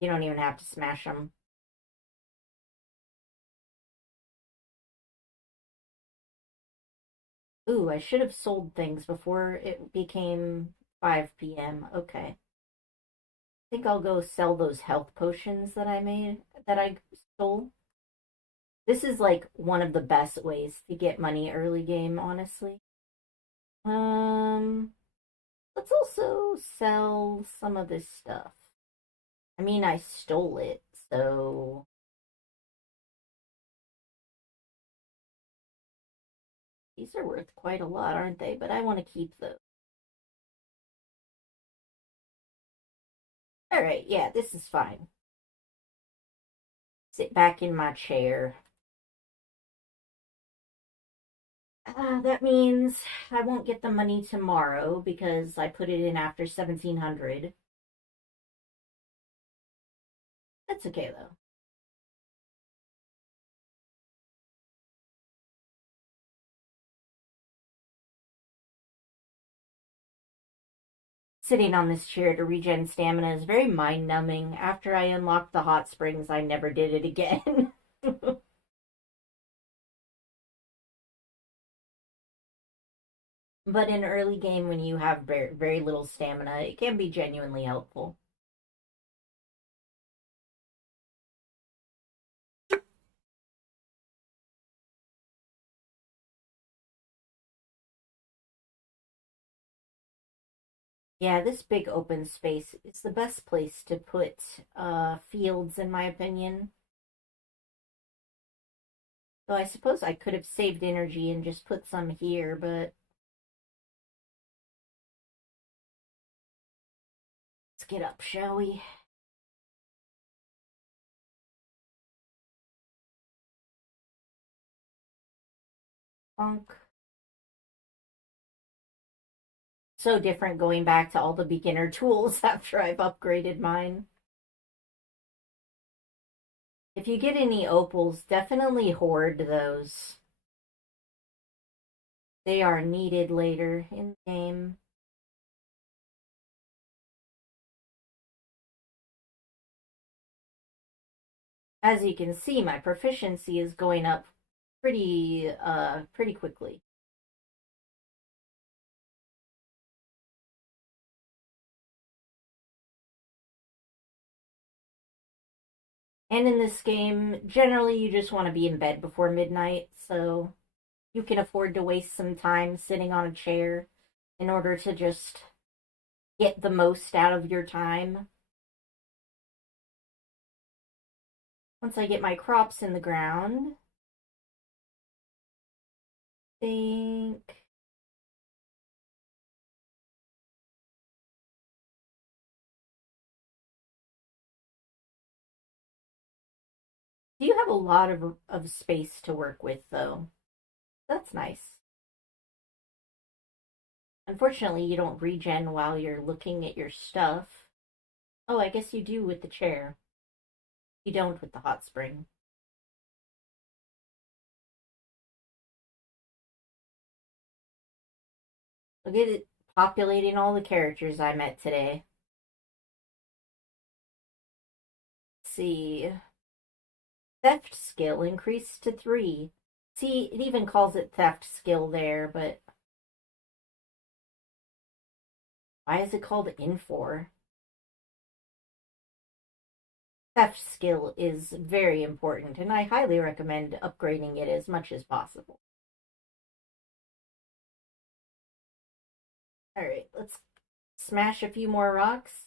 You don't even have to smash them. Ooh, I should have sold things before it became 5 p.m. Okay. think I'll go sell those health potions that I stole. This is like one of the best ways to get money early game, honestly. Um, let's also sell some of this stuff. I mean, I stole it, so these are worth quite a lot, aren't they? But I want to keep those. All right, yeah, this is fine. Sit back in my chair. That means I won't get the money tomorrow because I put it in after 1700. That's okay though. Sitting on this chair to regen stamina is very mind numbing. After I unlocked the hot springs, I never did it again. But in early game, when you have very little stamina, it can be genuinely helpful. Yeah, this big open space is the best place to put fields, in my opinion. So I suppose I could have saved energy and just put some here, but let's get up, shall we? Bonk. So different going back to all the beginner tools after I've upgraded mine. If you get any opals, definitely hoard those. They are needed later in the game. As you can see, my proficiency is going up pretty quickly. And in this game, generally you just want to be in bed before midnight, so you can afford to waste some time sitting on a chair in order to just get the most out of your time. Once I get my crops in the ground, I think you have a lot of space to work with though. That's nice. Unfortunately, you don't regen while you're looking at your stuff. Oh, I guess you do with the chair. You don't with the hot spring. Look at it populating all the characters I met today. Let's see. Theft skill increased to 3. See, it even calls it theft skill there, but why is it called Infor? Theft skill is very important, and I highly recommend upgrading it as much as possible. Alright, let's smash a few more rocks.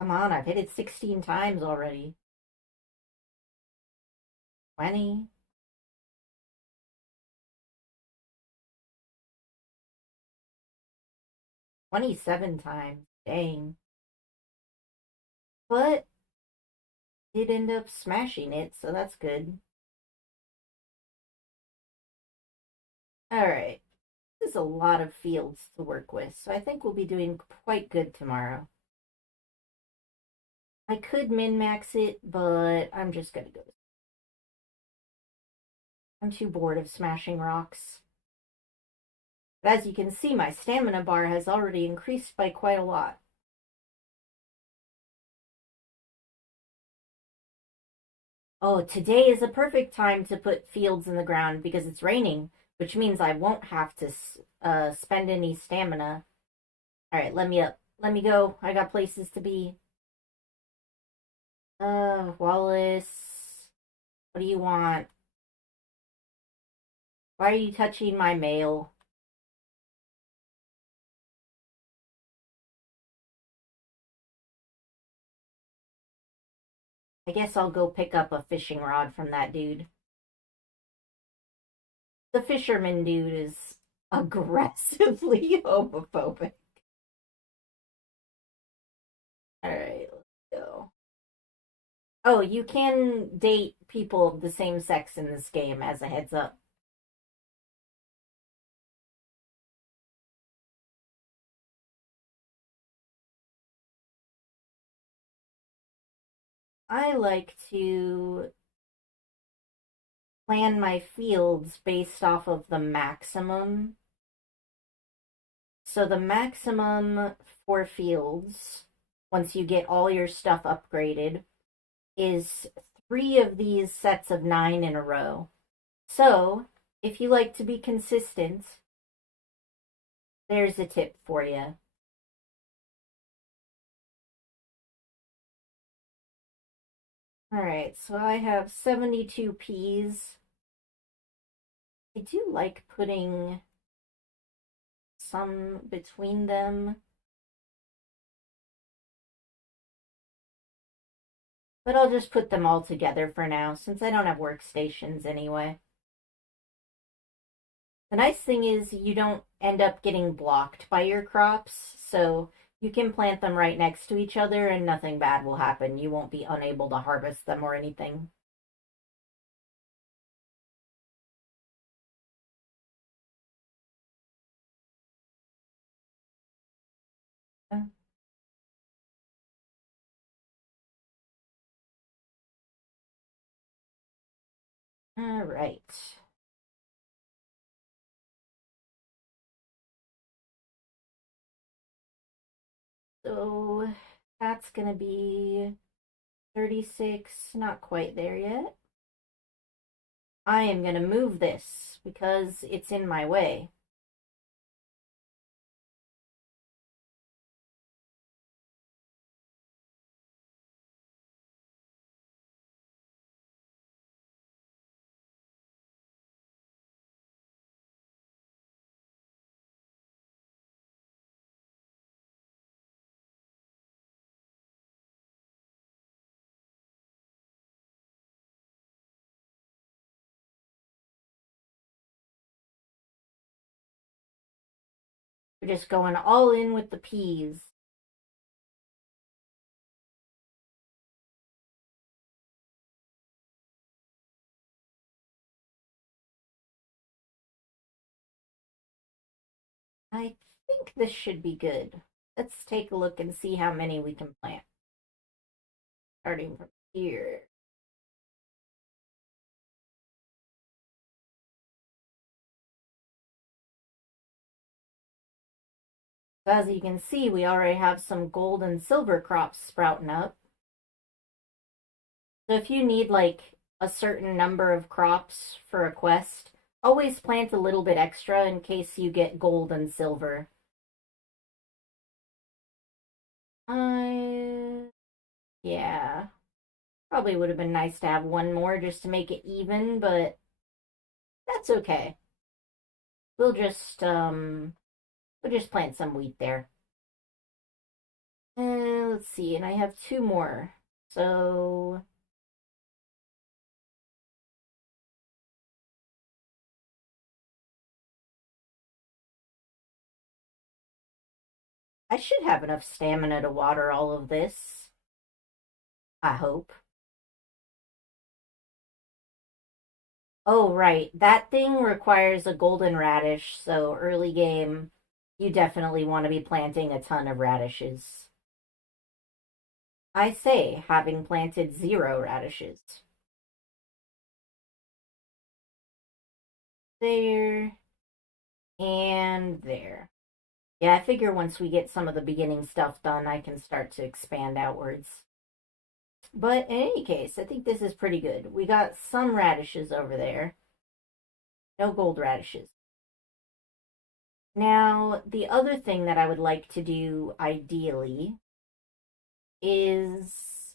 Come on, I've hit it 16 times already. 20, 27 times. Dang. But did end up smashing it, so that's good. Alright. This is a lot of fields to work with, so I think we'll be doing quite good tomorrow. I could min-max it, but I'm just gonna go. I'm too bored of smashing rocks. But as you can see, my stamina bar has already increased by quite a lot. Oh, today is a perfect time to put fields in the ground because it's raining, which means I won't have to spend any stamina. All right, let me up. Let me go. I got places to be. Wallace, what do you want? Why are you touching my mail? I guess I'll go pick up a fishing rod from that dude. The fisherman dude is aggressively homophobic. All right, let's go. Oh, you can date people of the same sex in this game, as a heads up. I like to plan my fields based off of the maximum. So the maximum for fields, once you get all your stuff upgraded, is 3 of these sets of 9 in a row. So, if you like to be consistent, there's a tip for you. Alright, so I have 72 peas. I do like putting some between them, but I'll just put them all together for now since I don't have workstations anyway. The nice thing is you don't end up getting blocked by your crops, so you can plant them right next to each other and nothing bad will happen. You won't be unable to harvest them or anything. All right. So that's going to be 36, not quite there yet. I am going to move this because it's in my way. We're just going all in with the peas. I think this should be good. Let's take a look and see how many we can plant. Starting from here. As you can see, we already have some gold and silver crops sprouting up. So if you need like a certain number of crops for a quest, always plant a little bit extra in case you get gold and silver. Yeah. Probably would have been nice to have one more just to make it even, but that's okay. We'll just plant some wheat there. Let's see, and I have 2 more. So I should have enough stamina to water all of this. I hope. Oh, right. That thing requires a golden radish, so early game, you definitely want to be planting a ton of radishes. I say, having planted 0 radishes. There. And there. Yeah, I figure once we get some of the beginning stuff done, I can start to expand outwards. But in any case, I think this is pretty good. We got some radishes over there. No gold radishes. Now, the other thing that I would like to do ideally is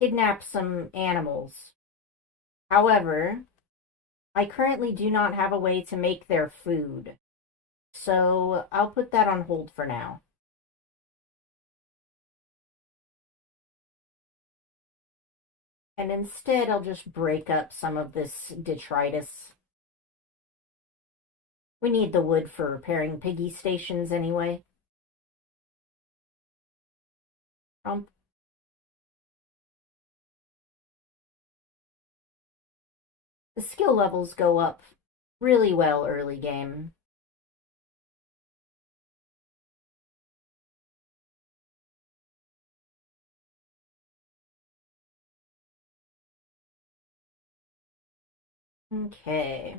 kidnap some animals. However, I currently do not have a way to make their food. So I'll put that on hold for now. And instead, I'll just break up some of this detritus. We need the wood for repairing piggy stations anyway. Um, the skill levels go up really well early game. Okay.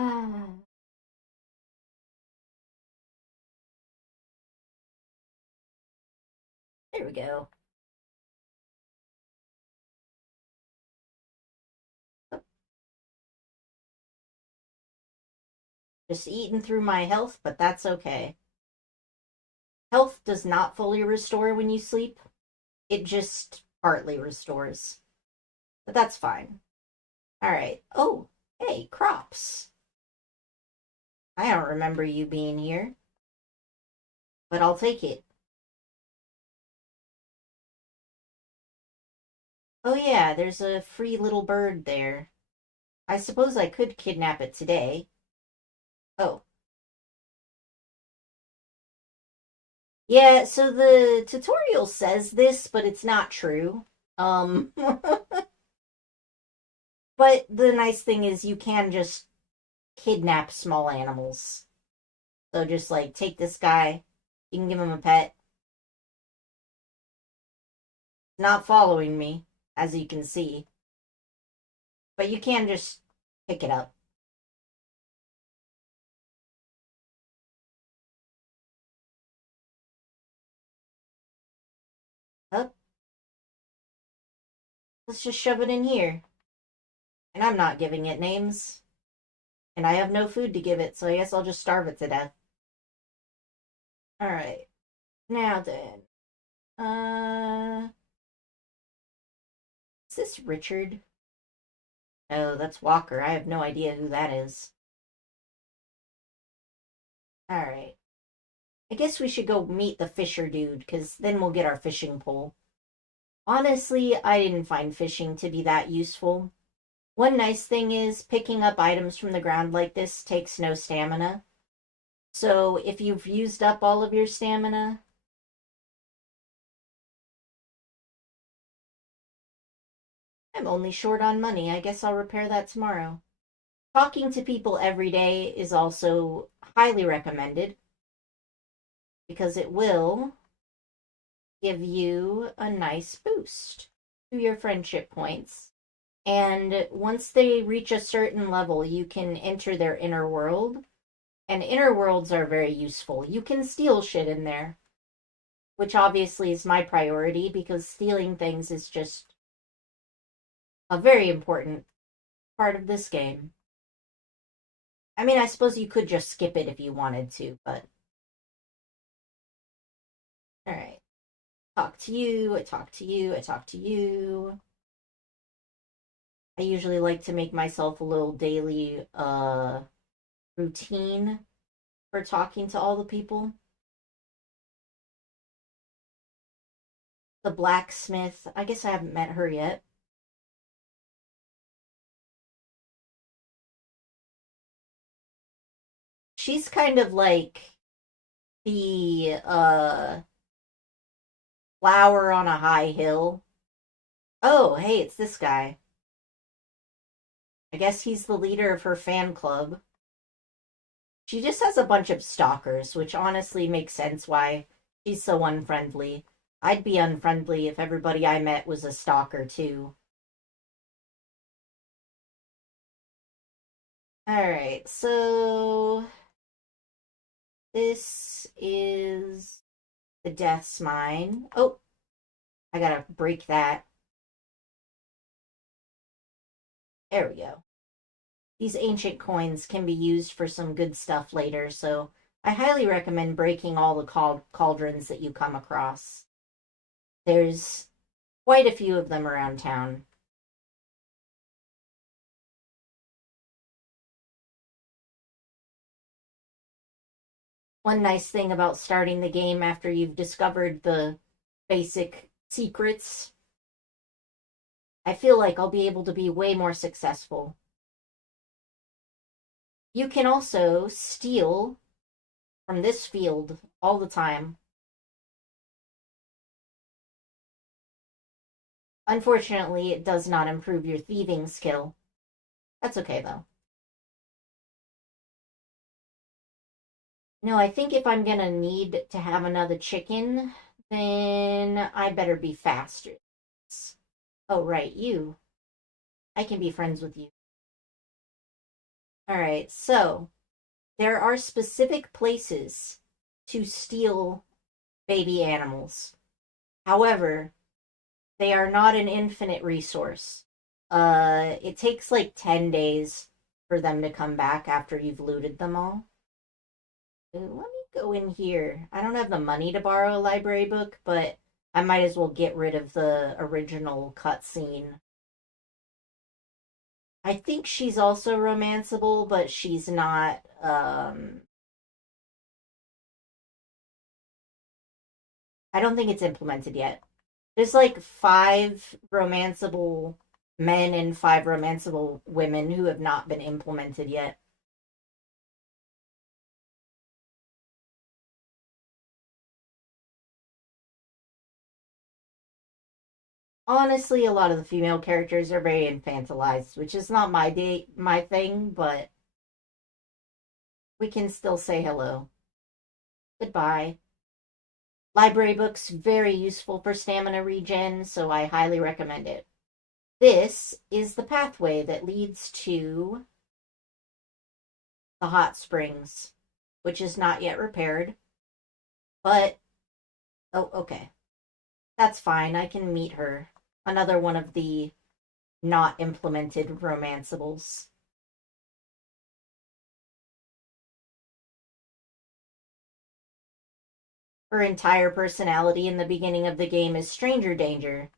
Ah, there we go. Just eating through my health, but that's okay. Health does not fully restore when you sleep. It just partly restores. But that's fine. Alright. Oh, hey, crops. I don't remember you being here, but I'll take it. Oh yeah, there's a free little bird there. I suppose I could kidnap it today. Oh. Yeah, so the tutorial says this, but it's not true. But the nice thing is you can just kidnap small animals. So just like take this guy, you can give him a pet. Not following me, as you can see. But you can just pick it up. Up. Let's just shove it in here. And I'm not giving it names. And I have no food to give it, so I guess I'll just starve it to death. Alright. Now then. Is this Richard? Oh, that's Walker. I have no idea who that is. Alright. I guess we should go meet the fisher dude, because then we'll get our fishing pole. Honestly, I didn't find fishing to be that useful. One nice thing is picking up items from the ground like this takes no stamina. So if you've used up all of your stamina, I'm only short on money. I guess I'll repair that tomorrow. Talking to people every day is also highly recommended because it will give you a nice boost to your friendship points. And once they reach a certain level, you can enter their inner world. And inner worlds are very useful. You can steal shit in there, which obviously is my priority because stealing things is just a very important part of this game. I mean, I suppose you could just skip it if you wanted to, but. Alright. Talk to you, I talk to you, I talk to you. I usually like to make myself a little daily routine for talking to all the people. The blacksmith, I guess I haven't met her yet. She's kind of like the flower on a high hill. Oh, hey, it's this guy. I guess he's the leader of her fan club. She just has a bunch of stalkers, which honestly makes sense why she's so unfriendly. I'd be unfriendly if everybody I met was a stalker, too. Alright, so this is the Death's Mine. Oh, I gotta break that. There we go. These ancient coins can be used for some good stuff later, so I highly recommend breaking all the cauldrons that you come across. There's quite a few of them around town. One nice thing about starting the game after you've discovered the basic secrets, I feel like I'll be able to be way more successful. You can also steal from this field all the time. Unfortunately, it does not improve your thieving skill. That's okay though. No, I think if I'm gonna need to have another chicken, then I better be faster. Oh, right, you. I can be friends with you. Alright, so there are specific places to steal baby animals. However, they are not an infinite resource. It takes like 10 days for them to come back after you've looted them all. Let me go in here. I don't have the money to borrow a library book, but I might as well get rid of the original cutscene. I think she's also romanceable, but she's not. I don't think it's implemented yet. There's like 5 romanceable men and 5 romanceable women who have not been implemented yet. Honestly, a lot of the female characters are very infantilized, which is not my thing, but we can still say hello. Goodbye. Library books very useful for stamina regen, so I highly recommend it. This is the pathway that leads to the hot springs, which is not yet repaired. But oh, okay. That's fine. I can meet her. Another one of the not implemented romanceables. Her entire personality in the beginning of the game is stranger danger.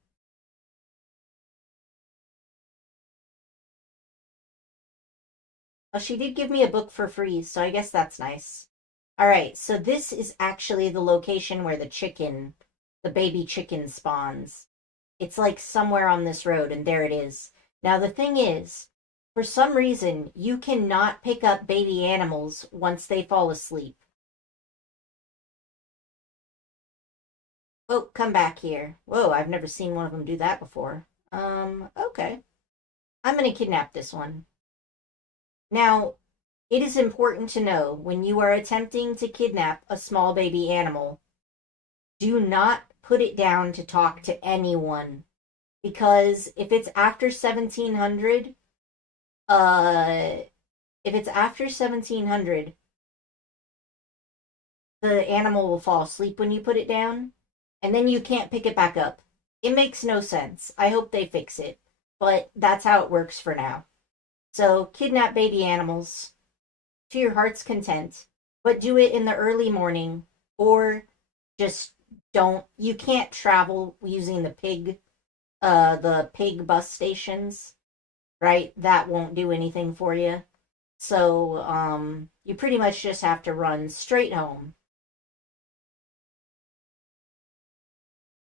Well, she did give me a book for free, so I guess that's nice. Alright, so this is actually the location where the baby chicken spawns. It's like somewhere on this road, and there it is. Now, the thing is, for some reason, you cannot pick up baby animals once they fall asleep. Oh, come back here. Whoa, I've never seen one of them do that before. Okay. I'm gonna kidnap this one. Now, it is important to know when you are attempting to kidnap a small baby animal, do not put it down to talk to anyone. Because uh, if it's after 1700, the animal will fall asleep when you put it down, and then you can't pick it back up. It makes no sense. I hope they fix it, but that's how it works for now. So kidnap baby animals to your heart's content, but do it in the early morning, or just don't. You can't travel using the pig bus stations, right? That won't do anything for you. So you pretty much just have to run straight home.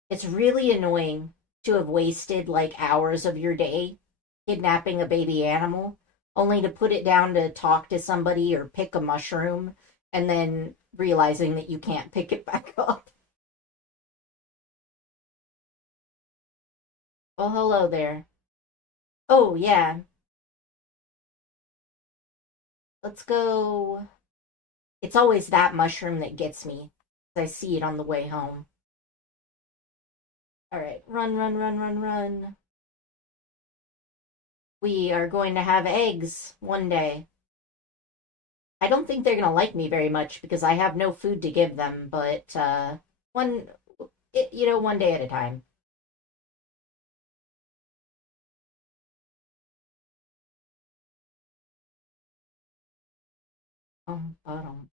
It's really annoying to have wasted like hours of your day kidnapping a baby animal only to put it down to talk to somebody or pick a mushroom and then realizing that you can't pick it back up. Well, hello there. Oh, yeah. Let's go. It's always that mushroom that gets me. I see it on the way home. All right, run, run, run, run, run. We are going to have eggs one day. I don't think they're gonna like me very much because I have no food to give them, but one one day at a time. Bottom.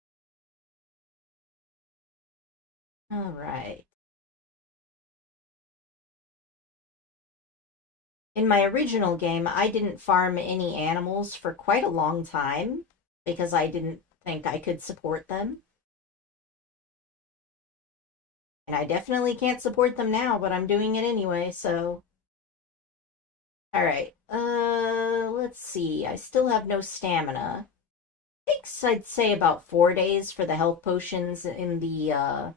All right. In my original game, I didn't farm any animals for quite a long time because I didn't think I could support them. And I definitely can't support them now, but I'm doing it anyway, so. All right. Let's see. I still have no stamina. Takes, I'd say, about 4 days for the health potions in the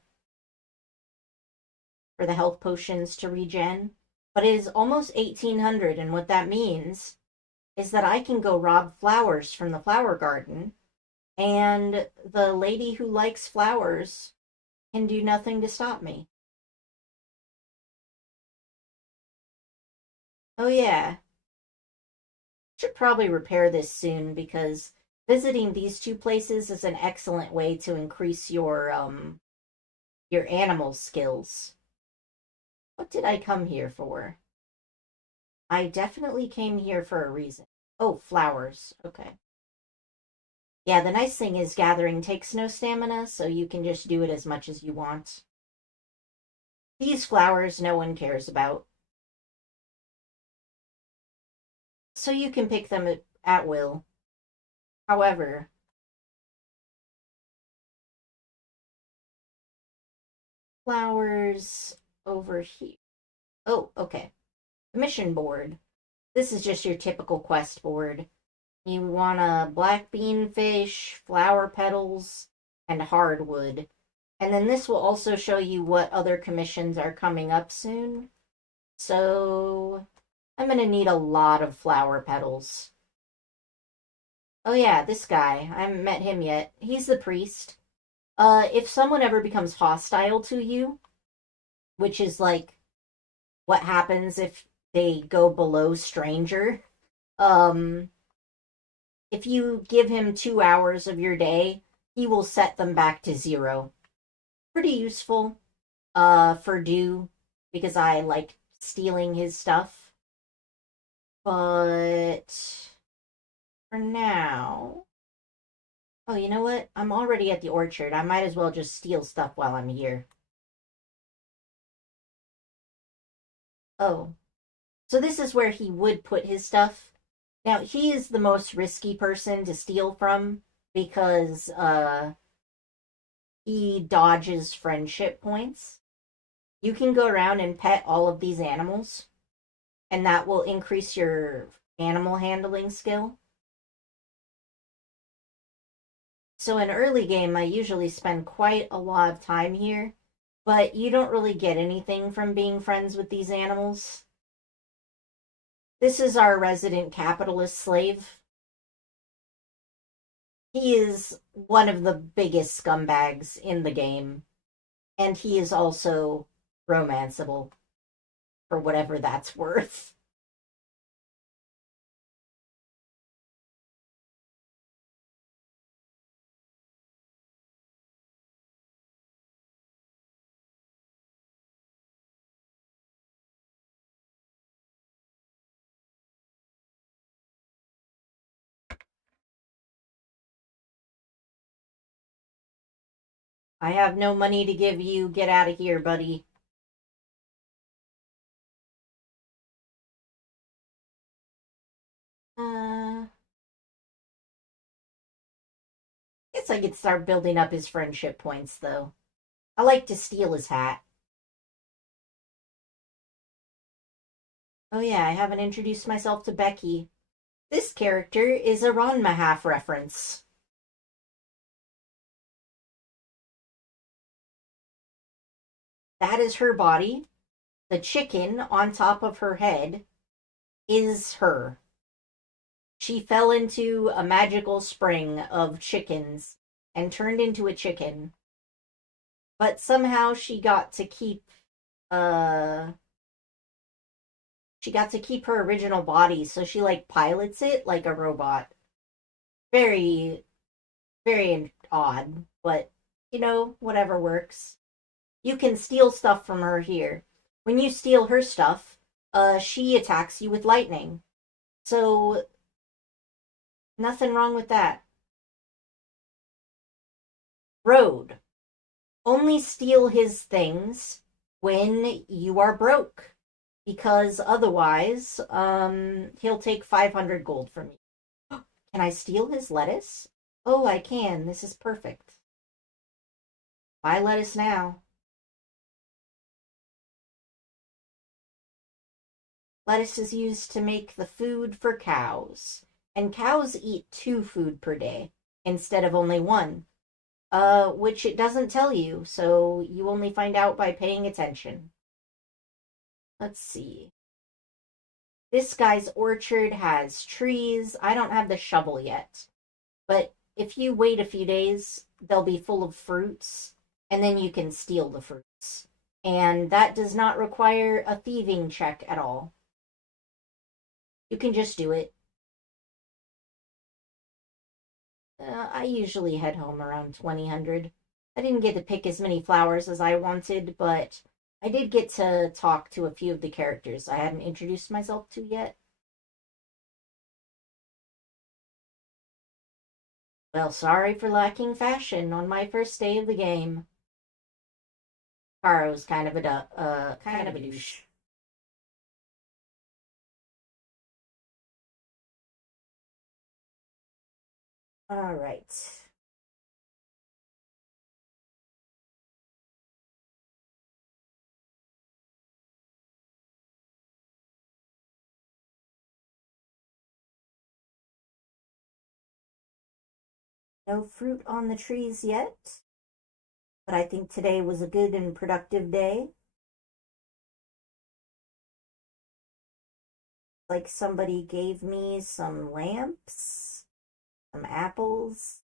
for the health potions to regen. But it is almost 1800, and what that means is that I can go rob flowers from the flower garden, and the lady who likes flowers can do nothing to stop me. Oh yeah, should probably repair this soon because visiting these two places is an excellent way to increase your animal skills. What did I come here for? I definitely came here for a reason. Oh, flowers. Okay. Yeah, the nice thing is gathering takes no stamina, so you can just do it as much as you want. These flowers no one cares about, so you can pick them at will. However, flowers over here. Oh, okay. Mission board. This is just your typical quest board. You want a black bean fish, flower petals, and hardwood. And then this will also show you what other commissions are coming up soon. So I'm going to need a lot of flower petals. Oh yeah, this guy. I haven't met him yet. He's the priest. If someone ever becomes hostile to you, which is like what happens if they go below stranger, um, if you give him 2 hours of your day, he will set them back to zero. Pretty useful, for do because I like stealing his stuff. But for now, oh, you know what? I'm already at the orchard. I might as well just steal stuff while I'm here. Oh, so this is where he would put his stuff. Now, he is the most risky person to steal from because he dodges friendship points. You can go around and pet all of these animals, and that will increase your animal handling skill. So in early game, I usually spend quite a lot of time here, but you don't really get anything from being friends with these animals. This is our resident capitalist slave. He is one of the biggest scumbags in the game, and he is also romanceable for whatever that's worth. I have no money to give you. Get out of here, buddy. Uh, Guess I could start building up his friendship points, though. I like to steal his hat. Oh yeah, I haven't introduced myself to Becky. This character is a Ron reference. That is her body. The chicken on top of her head is her. She fell into a magical spring of chickens and turned into a chicken. But somehow uh she got to keep her original body, so she like pilots it like a robot. Very Very odd, but whatever works. You can steal stuff from her here. When you steal her stuff, she attacks you with lightning. So nothing wrong with that. Road. Only steal his things when you are broke. Because otherwise, he'll take 500 gold from you. Can I steal his lettuce? Oh, I can. This is perfect. Buy lettuce now. Lettuce is used to make the food for cows. And cows eat 2 food per day instead of only one. Which it doesn't tell you, so you only find out by paying attention. Let's see. This guy's orchard has trees. I don't have the shovel yet. But if you wait a few days, they'll be full of fruits, and then you can steal the fruits. And that does not require a thieving check at all. You can just do it. I usually head home around 2000. I didn't get to pick as many flowers as I wanted, but I did get to talk to a few of the characters I hadn't introduced myself to yet. Well, sorry for lacking fashion on my first day of the game. Karo's kind of a douche. All right. No fruit on the trees yet, but I think today was a good and productive day. Like somebody gave me some lamps, some apples,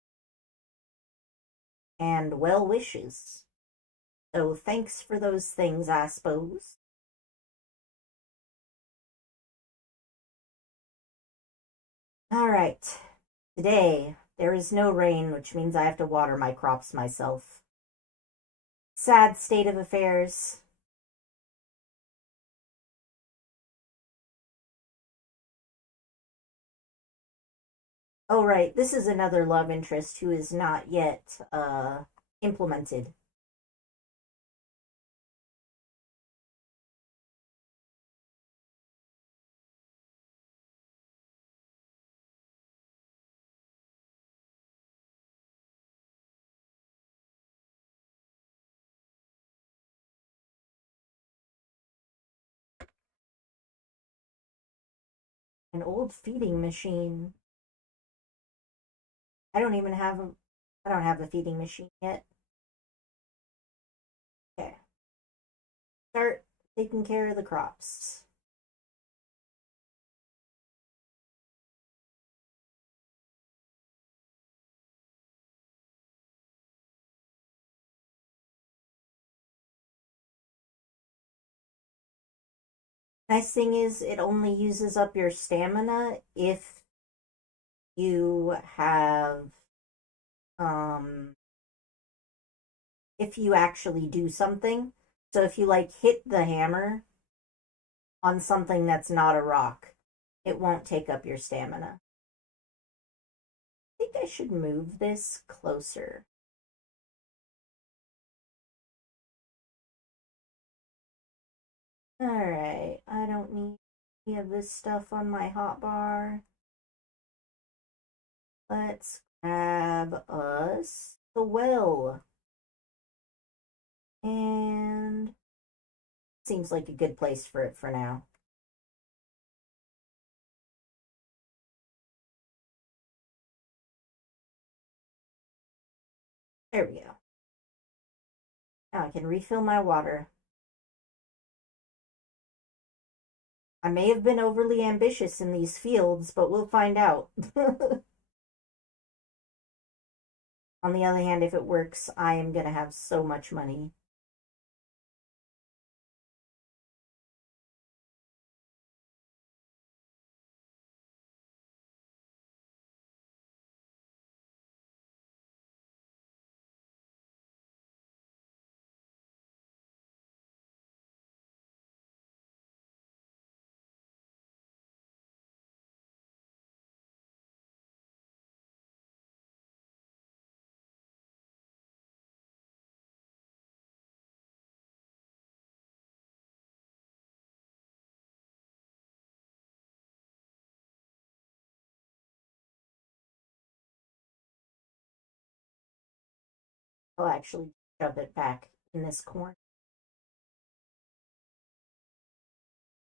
and well wishes. So thanks for those things, I suppose. All right. Today, there is no rain, which means I have to water my crops myself. Sad state of affairs. Oh, right. This is another love interest who is not yet implemented. An old feeding machine. I don't even have a. I don't have a feeding machine yet. Okay. Start taking care of the crops. Nice thing is, it only uses up your stamina you have, um, if you actually do something. So if you like hit the hammer on something that's not a rock, it won't take up your stamina. I think I should move this closer. Alright, I don't need any of this stuff on my hotbar. Let's grab us the well. And seems like a good place for it for now. There we go. Now I can refill my water. I may have been overly ambitious in these fields, but we'll find out. On the other hand, if it works, I am going to have so much money. I'll actually shove it back in this corner.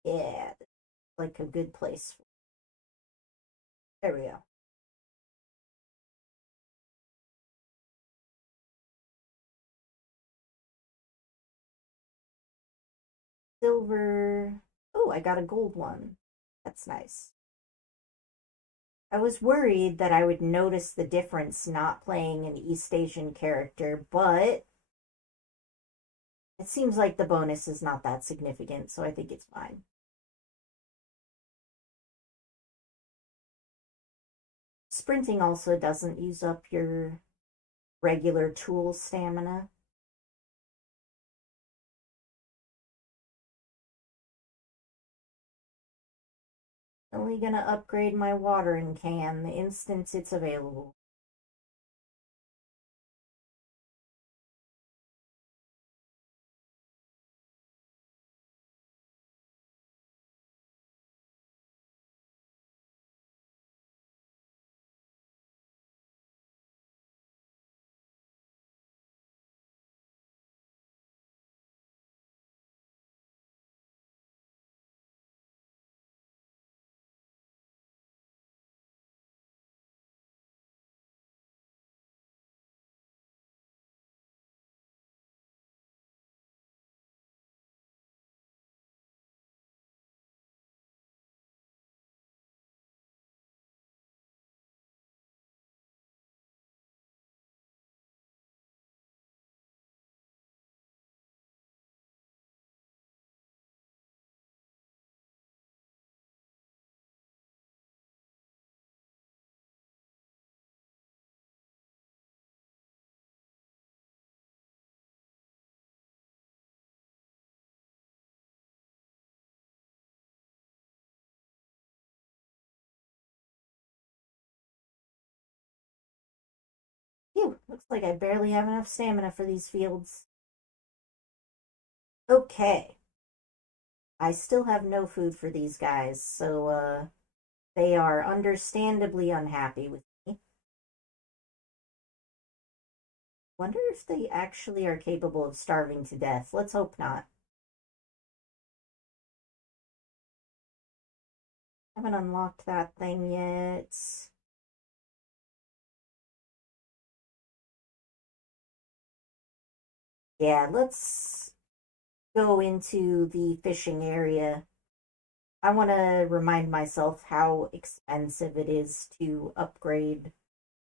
Yeah, like a good place. There we go. Silver. Oh, I got a gold one. That's nice. I was worried that I would notice the difference not playing an East Asian character, but it seems like the bonus is not that significant, so I think it's fine. Sprinting also doesn't use up your regular tool stamina. Only gonna upgrade my watering can the instant it's available. Phew, looks like I barely have enough stamina for these fields. Okay. I still have no food for these guys, so they are understandably unhappy with me. Wonder if they actually are capable of starving to death. Let's hope not. Haven't unlocked that thing yet. Yeah, let's go into the fishing area. I want to remind myself how expensive it is to upgrade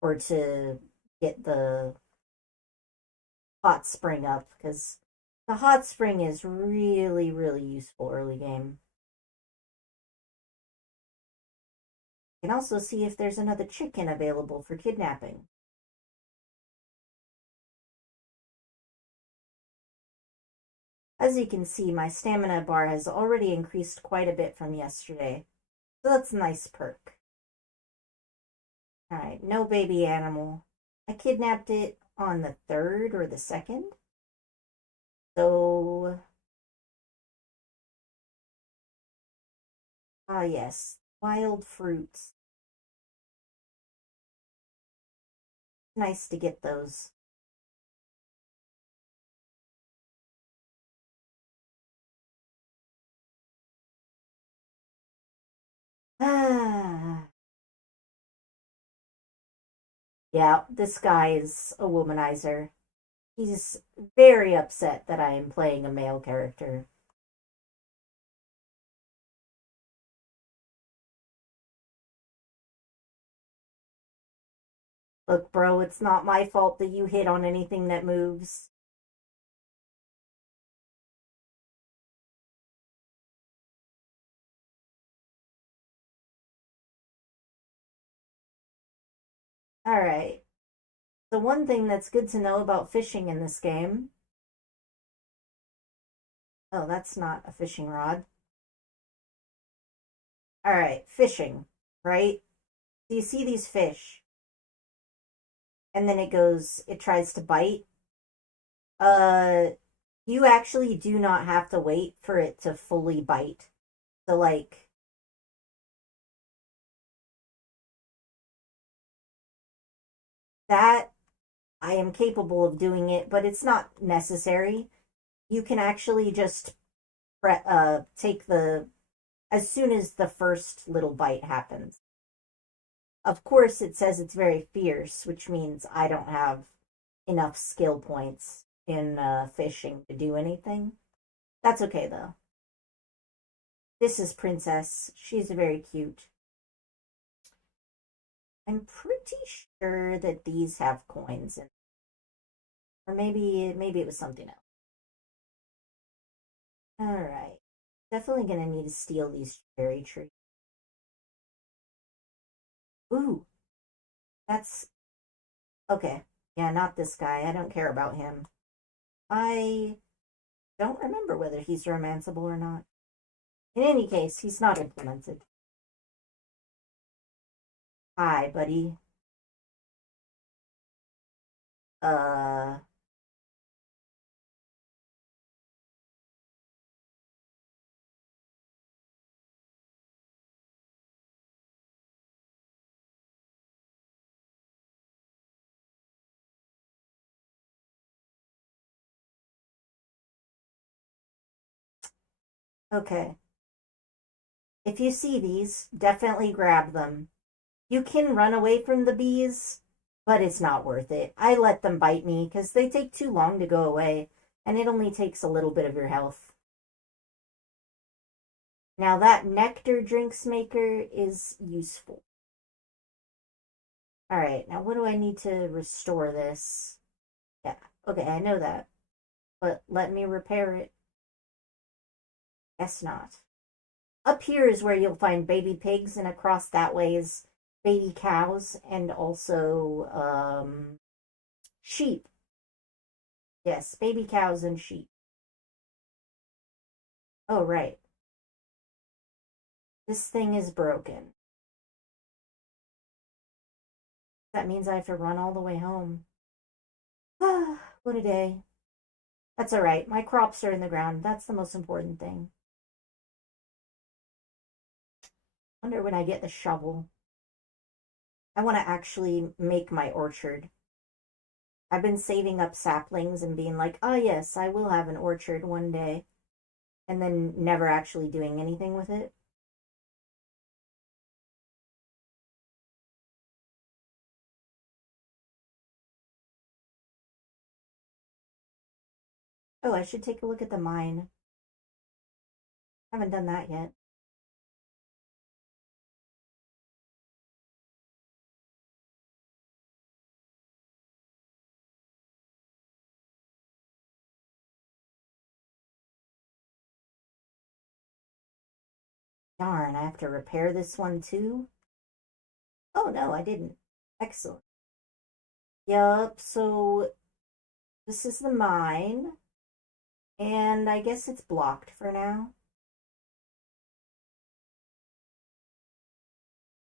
or to get the hot spring up because the hot spring is really, really useful early game. You can also see if there's another chicken available for kidnapping. As you can see, my stamina bar has already increased quite a bit from yesterday, so that's a nice perk. Alright, no baby animal. I kidnapped it on the 3rd or the 2nd. So, yes, wild fruits. Nice to get those. Ah. Yeah, this guy is a womanizer. He's very upset that I am playing a male character. Look, bro, it's not my fault that you hit on anything that moves. Alright. The one thing that's good to know about fishing in this game. Oh, that's not a fishing rod. Alright, fishing, right? So you see these fish, and then it tries to bite. Uh, you actually do not have to wait for it to fully bite. So, like, that I am capable of doing it, but it's not necessary. You can actually just take the as soon as the first little bite happens. Of course, it says it's very fierce, which means I don't have enough skill points in fishing to do anything. That's okay though. This is Princess. She's very cute. I'm pretty sure that these have coins in, or maybe it was something else. All right, definitely gonna need to steal these cherry trees. Ooh, that's okay. Yeah, not this guy. I don't care about him. I don't remember whether he's romanceable or not. In any case, he's not implemented. Hi, buddy. Uh, okay. If you see these, definitely grab them. You can run away from the bees, but it's not worth it. I let them bite me because they take too long to go away, and it only takes a little bit of your health. Now, that nectar drinks maker is useful. All right, now what do I need to restore this? Yeah, okay, I know that. But let me repair it. Guess not. Up here is where you'll find baby pigs, and across that way is baby cows and also sheep. Yes, baby cows and sheep. Oh, right. This thing is broken. That means I have to run all the way home. Ah, what a day. That's all right. My crops are in the ground. That's the most important thing. Wonder when I get the shovel. I want to actually make my orchard. I've been saving up saplings and being like, oh, yes, I will have an orchard one day. And then never actually doing anything with it. Oh, I should take a look at the mine. Haven't done that yet. Darn, I have to repair this one too? Oh, no, I didn't. Excellent. Yup, so this is the mine. And I guess it's blocked for now.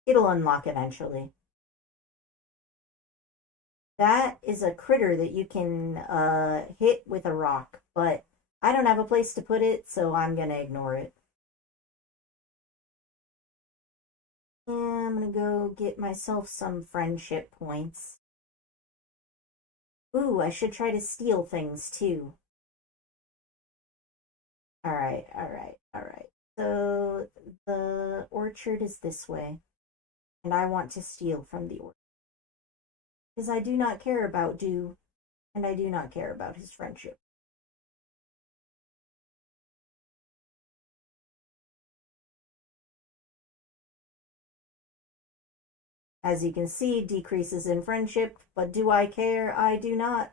It'll unlock eventually. That is a critter that you can hit with a rock, but I don't have a place to put it, so I'm gonna ignore it. Yeah, I'm gonna go get myself some friendship points. Ooh, I should try to steal things too. Alright, alright, alright. So the orchard is this way, and I want to steal from the orchard. Because I do not care about Dew, and I do not care about his friendship. As you can see, decreases in friendship, but do I care? I do not.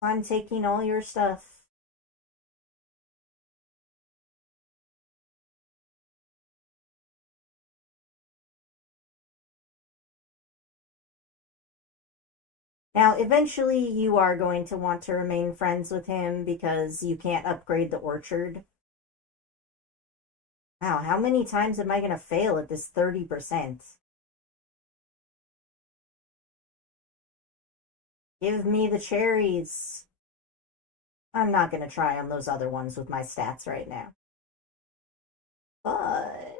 I'm taking all your stuff. Now, eventually, you are going to want to remain friends with him because you can't upgrade the orchard. Wow, how many times am I going to fail at this 30%? Give me the cherries. I'm not going to try on those other ones with my stats right now. But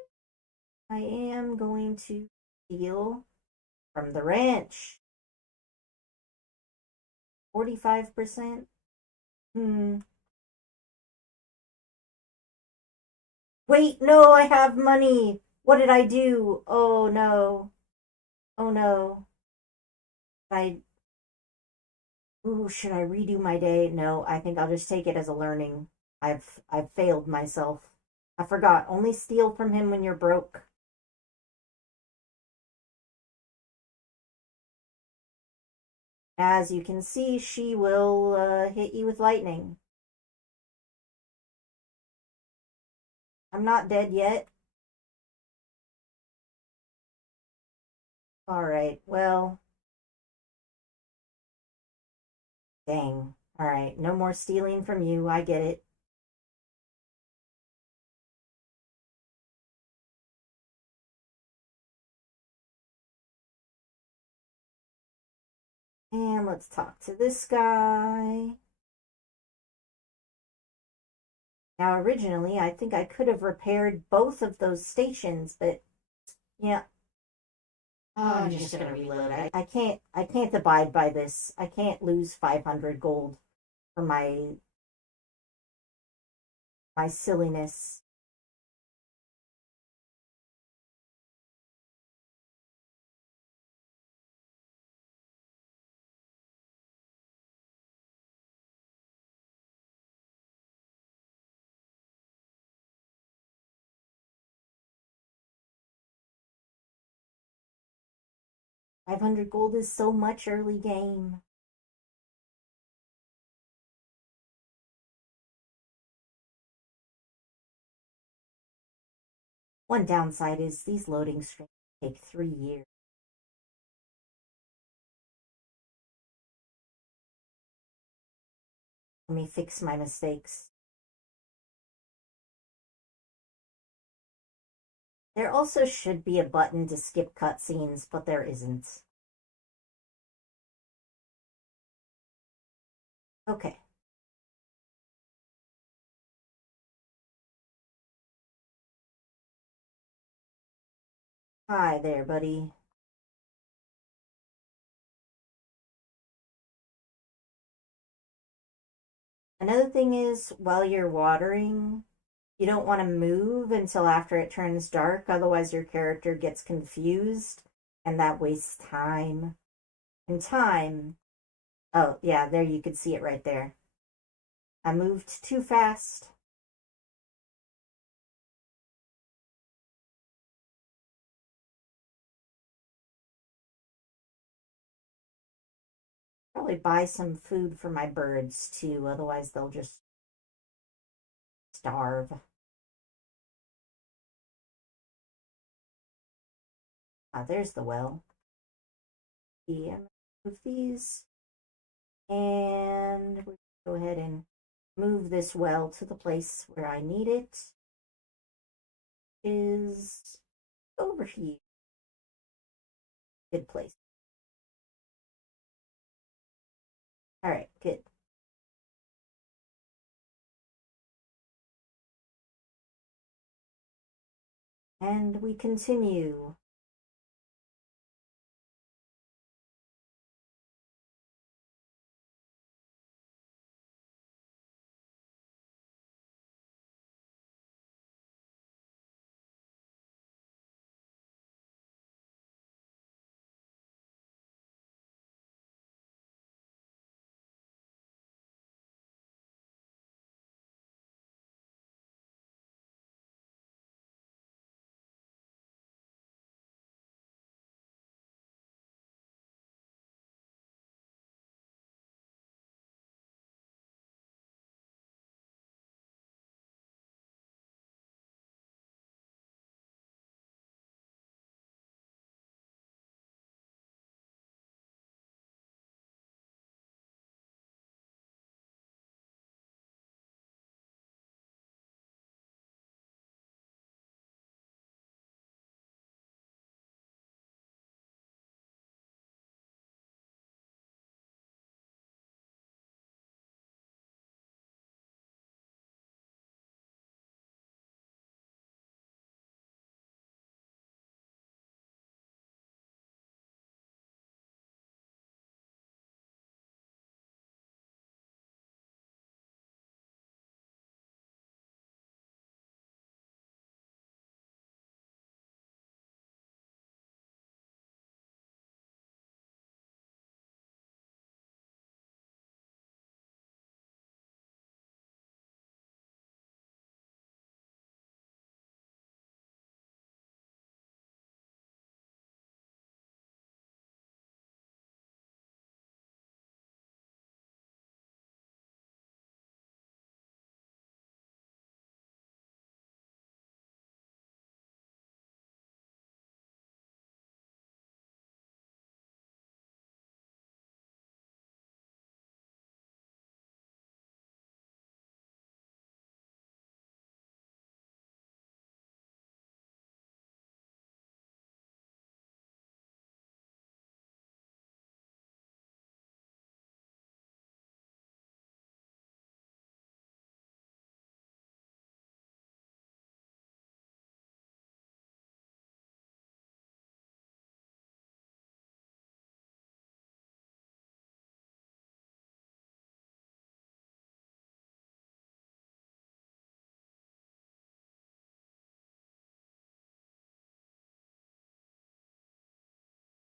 I am going to steal from the ranch. 45%? Hmm. Wait, no, I have money. What did I do? Oh no. Oh no. I Ooh, should I redo my day? No, I think I'll just take it as a learning. I've failed myself. I forgot. Only steal from him when you're broke. As you can see, she will hit you with lightning. I'm not dead yet. All right. Well, dang. All right. No more stealing from you. I get it. And let's talk to this guy. Now, originally, I think I could have repaired both of those stations, but yeah. Oh, I'm just gonna reload. I can't abide by this. I can't lose 500 gold for my silliness. $500 gold is so much early game. One downside is these loading screens take 3 years. Let me fix my mistakes. There also should be a button to skip cutscenes, but there isn't. Okay. Hi there, buddy. Another thing is, while you're watering, you don't want to move until after it turns dark, otherwise, your character gets confused and that wastes time. And time. Oh, yeah, there you could see it right there. I moved too fast. Probably buy some food for my birds too, otherwise, they'll just starve. Ah, there's the well. Yeah, move these. And we go ahead and move this well to the place where I need it. Is over here. Good place. All right, good. And we continue.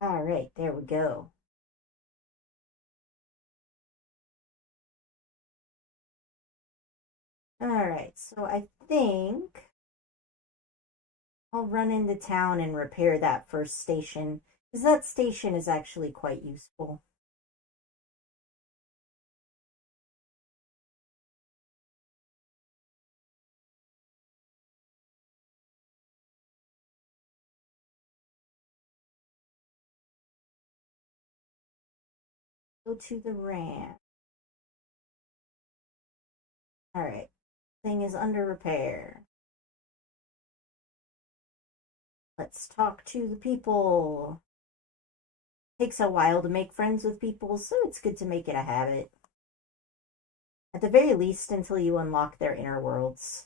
All right, there we go. All right, so I think I'll run into town and repair that first station, because that station is actually quite useful. Go to the ramp. All right, thing is under repair. Let's talk to the people. Takes a while to make friends with people, so it's good to make it a habit. At the very least, until you unlock their inner worlds.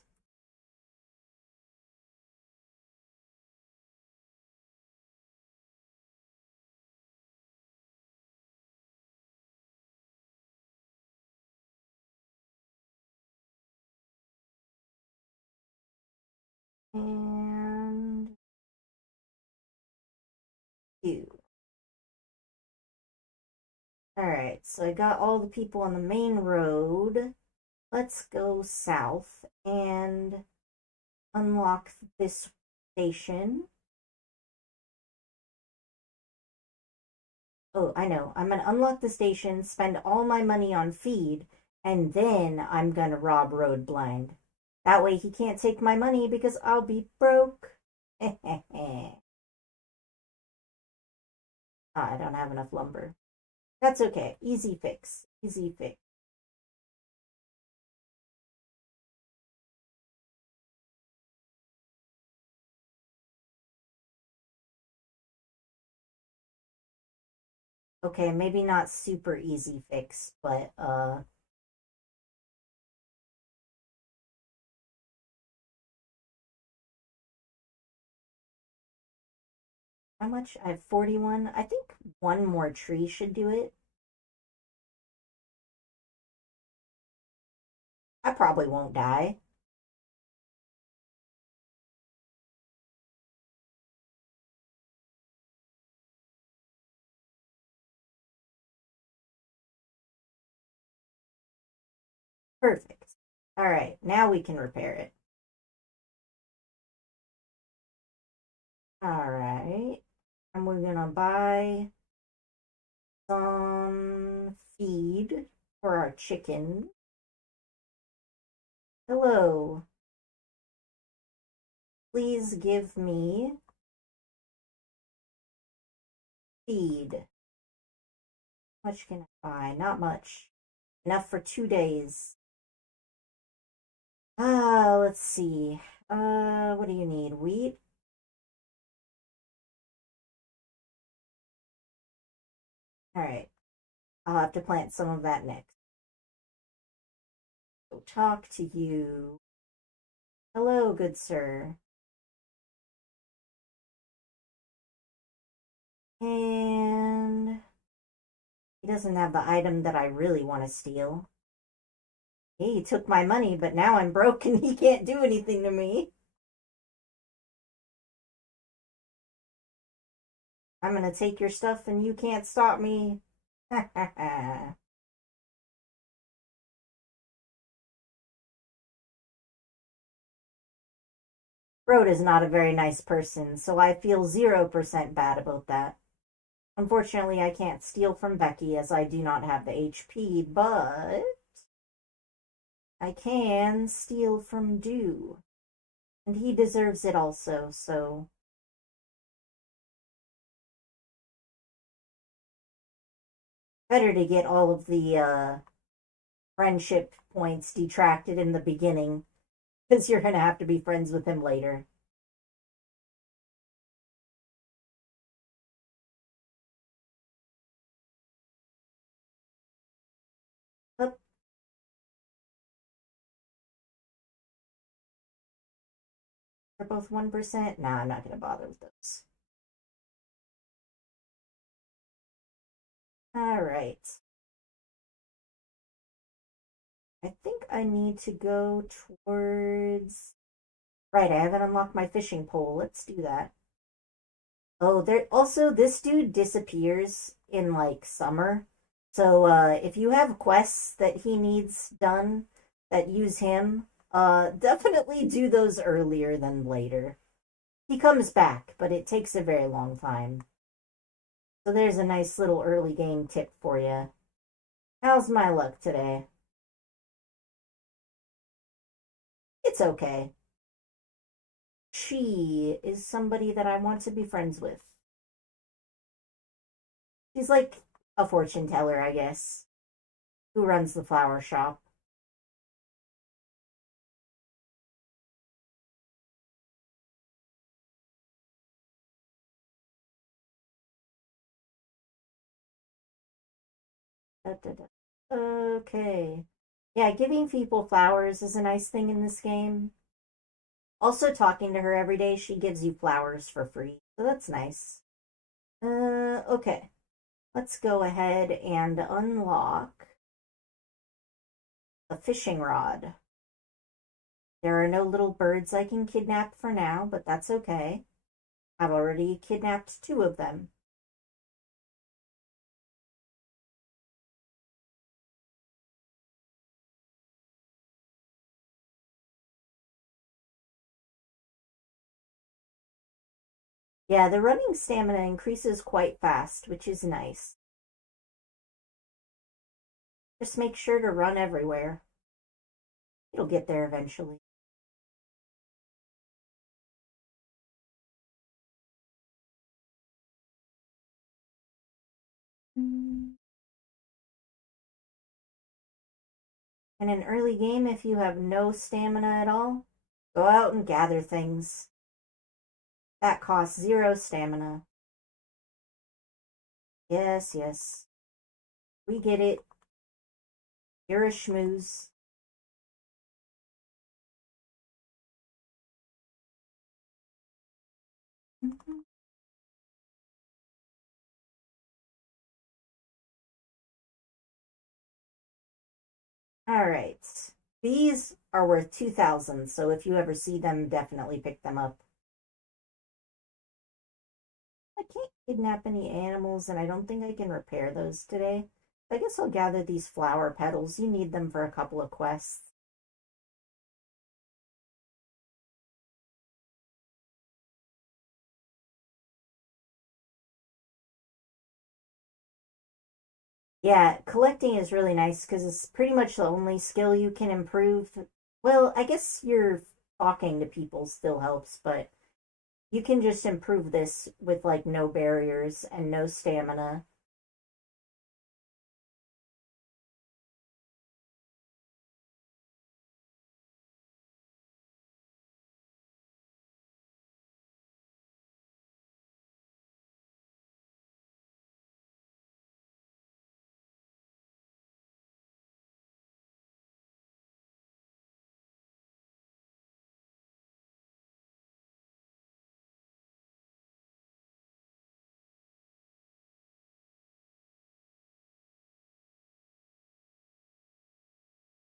And you. Alright, so I got all the people on the main road. Let's go south and unlock this station. Oh, I know. I'm gonna unlock the station, spend all my money on feed, and then I'm gonna rob Road Blind. That way he can't take my money because I'll be broke. Ah, I don't have enough lumber. That's okay. Easy fix. Easy fix. Okay, maybe not super easy fix, but how much? I have 41. I think one more tree should do it. I probably won't die. Perfect. All right, now we can repair it. All right. And we're gonna buy some feed for our chicken. Hello. Please give me feed. How much can I buy? Not much. Enough for 2 days. Let's see. What do you need? Wheat? All right. I'll have to plant some of that next. Go talk to you. Hello, good sir. And he doesn't have the item that I really want to steal. He took my money, but now I'm broke and he can't do anything to me. I'm gonna take your stuff and you can't stop me. Rhoda is not a very nice person, so I feel 0% bad about that. Unfortunately, I can't steal from Becky as I do not have the HP, but I can steal from Dew. And he deserves it also, so better to get all of the friendship points detracted in the beginning, because you're going to have to be friends with him later. But they're both 1%. Nah, I'm not going to bother with those. All right. I think I need to go towards. Right, I haven't unlocked my fishing pole. Let's do that. Oh, there also this dude disappears in like summer. So if you have quests that he needs done that use him, definitely do those earlier than later. He comes back, but it takes a very long time. So there's a nice little early game tip for you. How's my luck today? It's okay. She is somebody that I want to be friends with. She's like a fortune teller, I guess, who runs the flower shop. Da, da, da. Okay. Yeah, giving people flowers is a nice thing in this game. Also, talking to her every day, she gives you flowers for free. So that's nice. Okay. Let's go ahead and unlock a fishing rod. There are no little birds I can kidnap for now, but that's okay. I've already kidnapped two of them. Yeah, the running stamina increases quite fast, which is nice. Just make sure to run everywhere. You'll get there eventually. And in an early game, if you have no stamina at all, go out and gather things. That costs zero stamina. Yes, yes. We get it. You're a schmooze. All right. These are worth 2,000, so if you ever see them, definitely pick them up. I can't kidnap any animals, and I don't think I can repair those today. I guess I'll gather these flower petals. You need them for a couple of quests. Yeah, collecting is really nice because it's pretty much the only skill you can improve. Well, I guess your talking to people still helps, but you can just improve this with like no barriers and no stamina.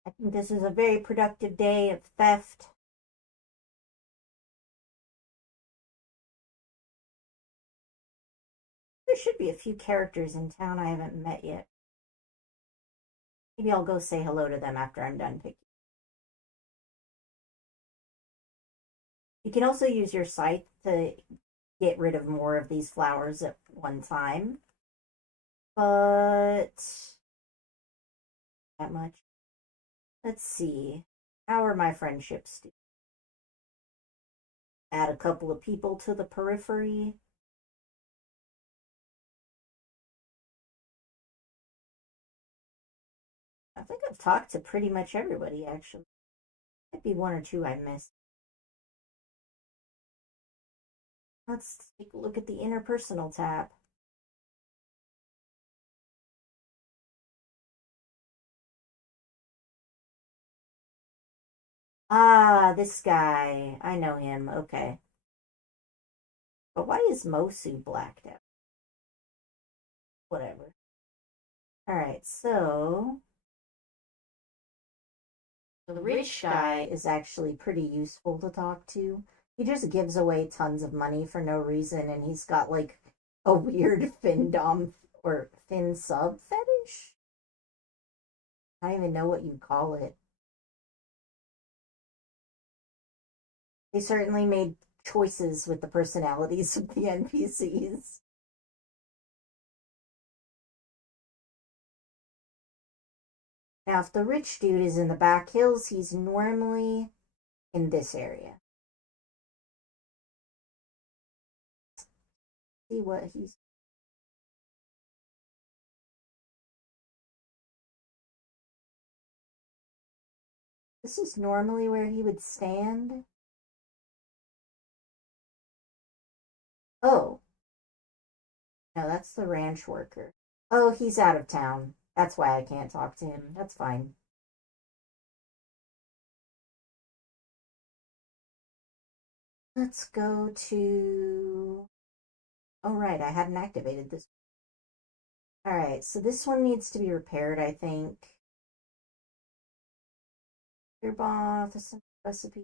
I think this is a very productive day of theft. There should be a few characters in town I haven't met yet. Maybe I'll go say hello to them after I'm done picking. You can also use your scythe to get rid of more of these flowers at one time. But that much. Let's see. How are my friendships doing? Add a couple of people to the periphery. I think I've talked to pretty much everybody, actually. Might be one or two I missed. Let's take a look at the interpersonal tab. Ah, this guy. I know him. Okay. But why is Mosu blacked out? Whatever. Alright, so the rich guy is actually pretty useful to talk to. He just gives away tons of money for no reason, and he's got like a weird fin dom or fin sub fetish. I don't even know what you call it. They certainly made choices with the personalities of the NPCs. Now, if the rich dude is in the back hills, he's normally in this area. See what he's. This is normally where he would stand. Oh, no, that's the ranch worker. Oh, he's out of town. That's why I can't talk to him. That's fine. Let's go to. Oh, right, I hadn't activated this. Alright, so this one needs to be repaired, I think. Earbomb, the recipe.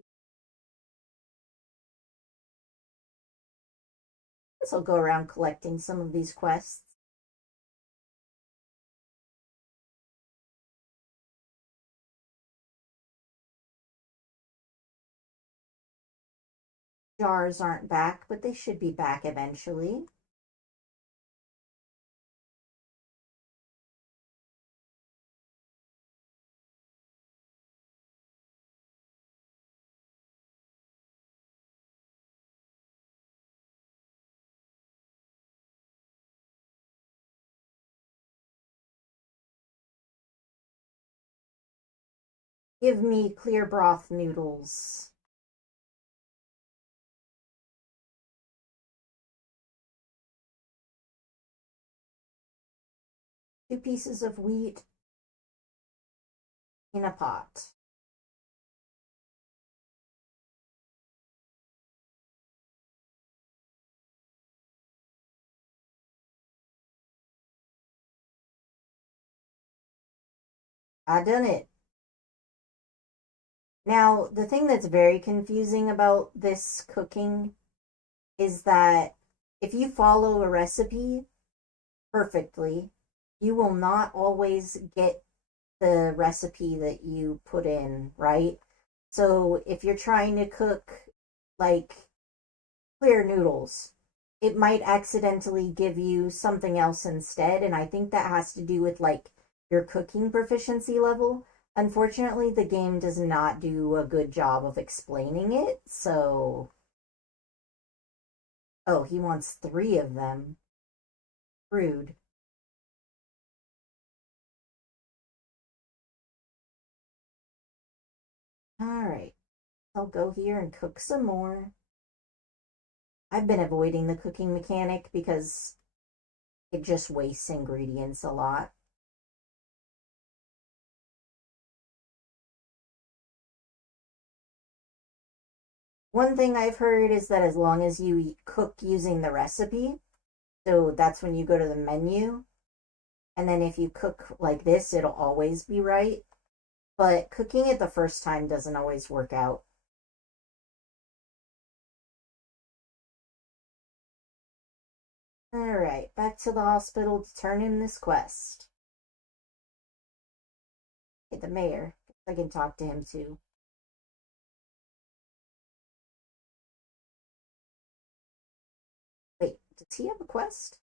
I guess I'll go around collecting some of these quests. Jars aren't back, but they should be back eventually. Give me clear broth noodles. Two pieces of wheat in a pot. I done it. Now, the thing that's very confusing about this cooking is that if you follow a recipe perfectly, you will not always get the recipe that you put in, right? So if you're trying to cook like clear noodles, it might accidentally give you something else instead. And I think that has to do with like your cooking proficiency level. Unfortunately, the game does not do a good job of explaining it. So, oh, he wants three of them. Rude. All right. I'll go here and cook some more. I've been avoiding the cooking mechanic because it just wastes ingredients a lot. One thing I've heard is that as long as you cook using the recipe, so that's when you go to the menu, and then if you cook like this, it'll always be right. But cooking it the first time doesn't always work out. Alright, back to the hospital to turn in this quest. Hey, the mayor. I can talk to him too. Wait, does he have a quest?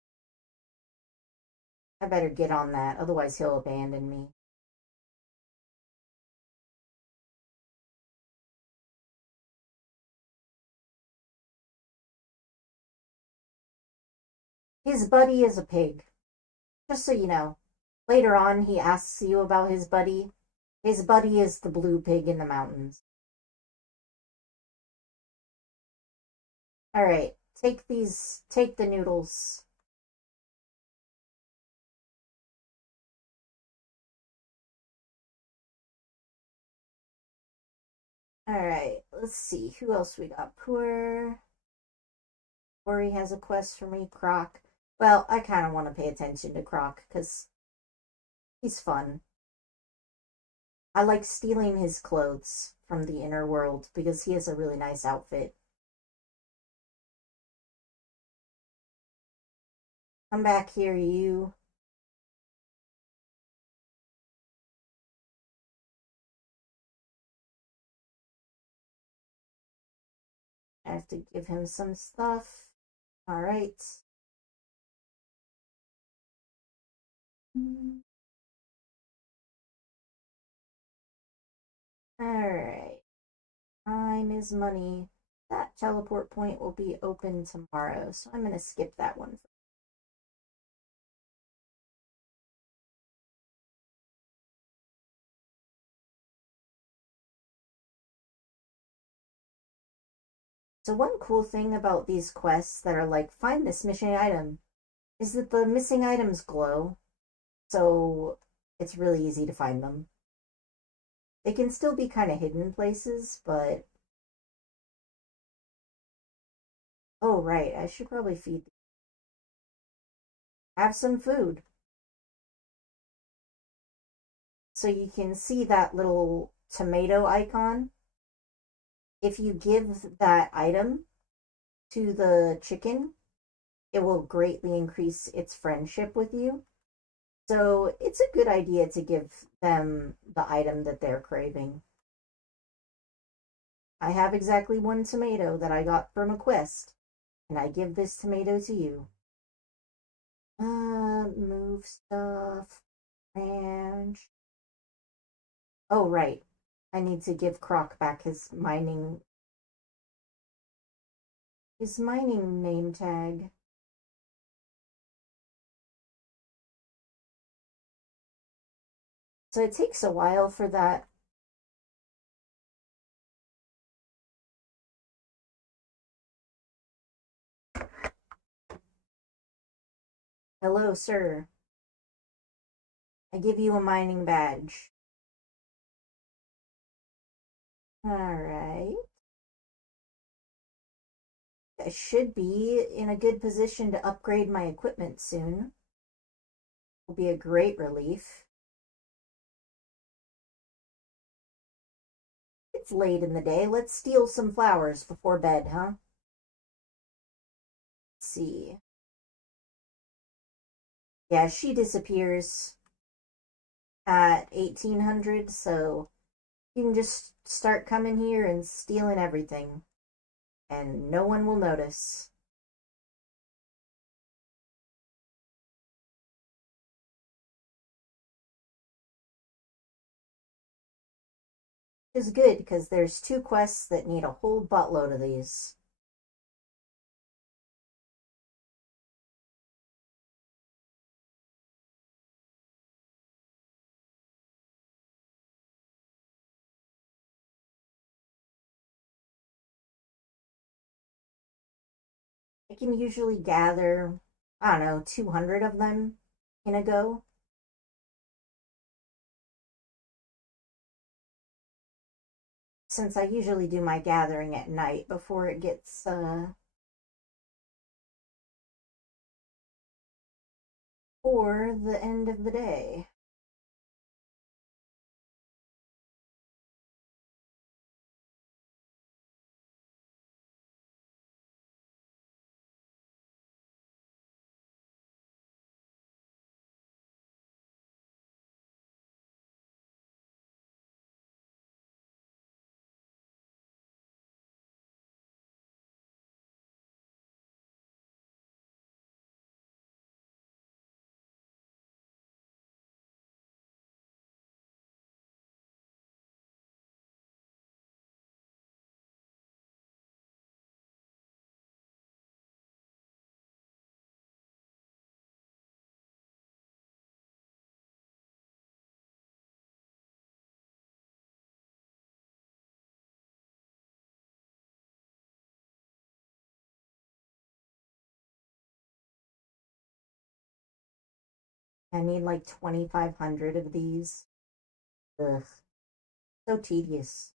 I better get on that, otherwise he'll abandon me. His buddy is a pig. Just so you know. Later on, he asks you about his buddy. His buddy is the blue pig in the mountains. Alright, take the noodles. Alright, let's see. Who else we got? Poor. Ori has a quest for me. Croc. Well, I kind of want to pay attention to Croc because he's fun. I like stealing his clothes from the inner world because he has a really nice outfit. Come back here, you. I have to give him some stuff. All right. All right. Time is money. That teleport point will be open tomorrow, so I'm going to skip that one. So one cool thing about these quests that are like, find this missing item, is that the missing items glow, so it's really easy to find them. They can still be kind of hidden places, but... Oh, right, I should probably feed... Have some food. So you can see that little tomato icon. If you give that item to the chicken, it will greatly increase its friendship with you. So it's a good idea to give them the item that they're craving. I have exactly one tomato that I got from a quest, and I give this tomato to you. Move stuff. Ranch. Oh, right. I need to give Croc back his mining name tag. So it takes a while for that. Hello, sir. I give you a mining badge. Alright. I should be in a good position to upgrade my equipment soon. Will be a great relief. It's late in the day. Let's steal some flowers before bed, huh? Let's see. Yeah, she disappears at 1800, so you can just start coming here and stealing everything, and no one will notice. Which is good, because there's two quests that need a whole buttload of these. I can usually gather, I don't know, 200 of them in a go. Since I usually do my gathering at night before it gets for the end of the day. I need like 2,500 of these. Ugh, so tedious.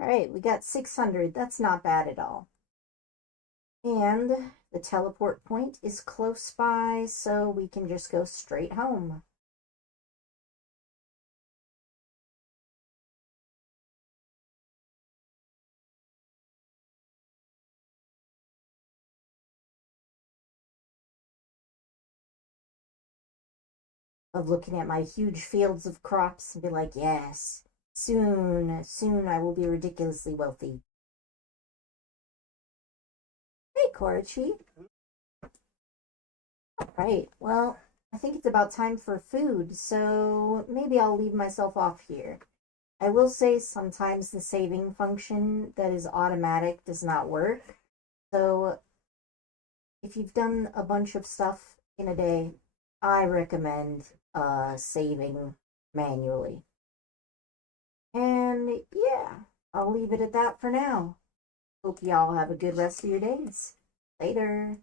Alright, we got 600. That's not bad at all. And the teleport point is close by, so we can just go straight home. Of looking at my huge fields of crops and be like, yes, soon I will be ridiculously wealthy. Hey, Koichi. Right, well, I think it's about time for food, so maybe I'll leave myself off here. I will say sometimes the saving function that is automatic does not work. So if you've done a bunch of stuff in a day, I recommend saving manually. And yeah, I'll leave it at that for now. Hope y'all have a good rest of your days. Later.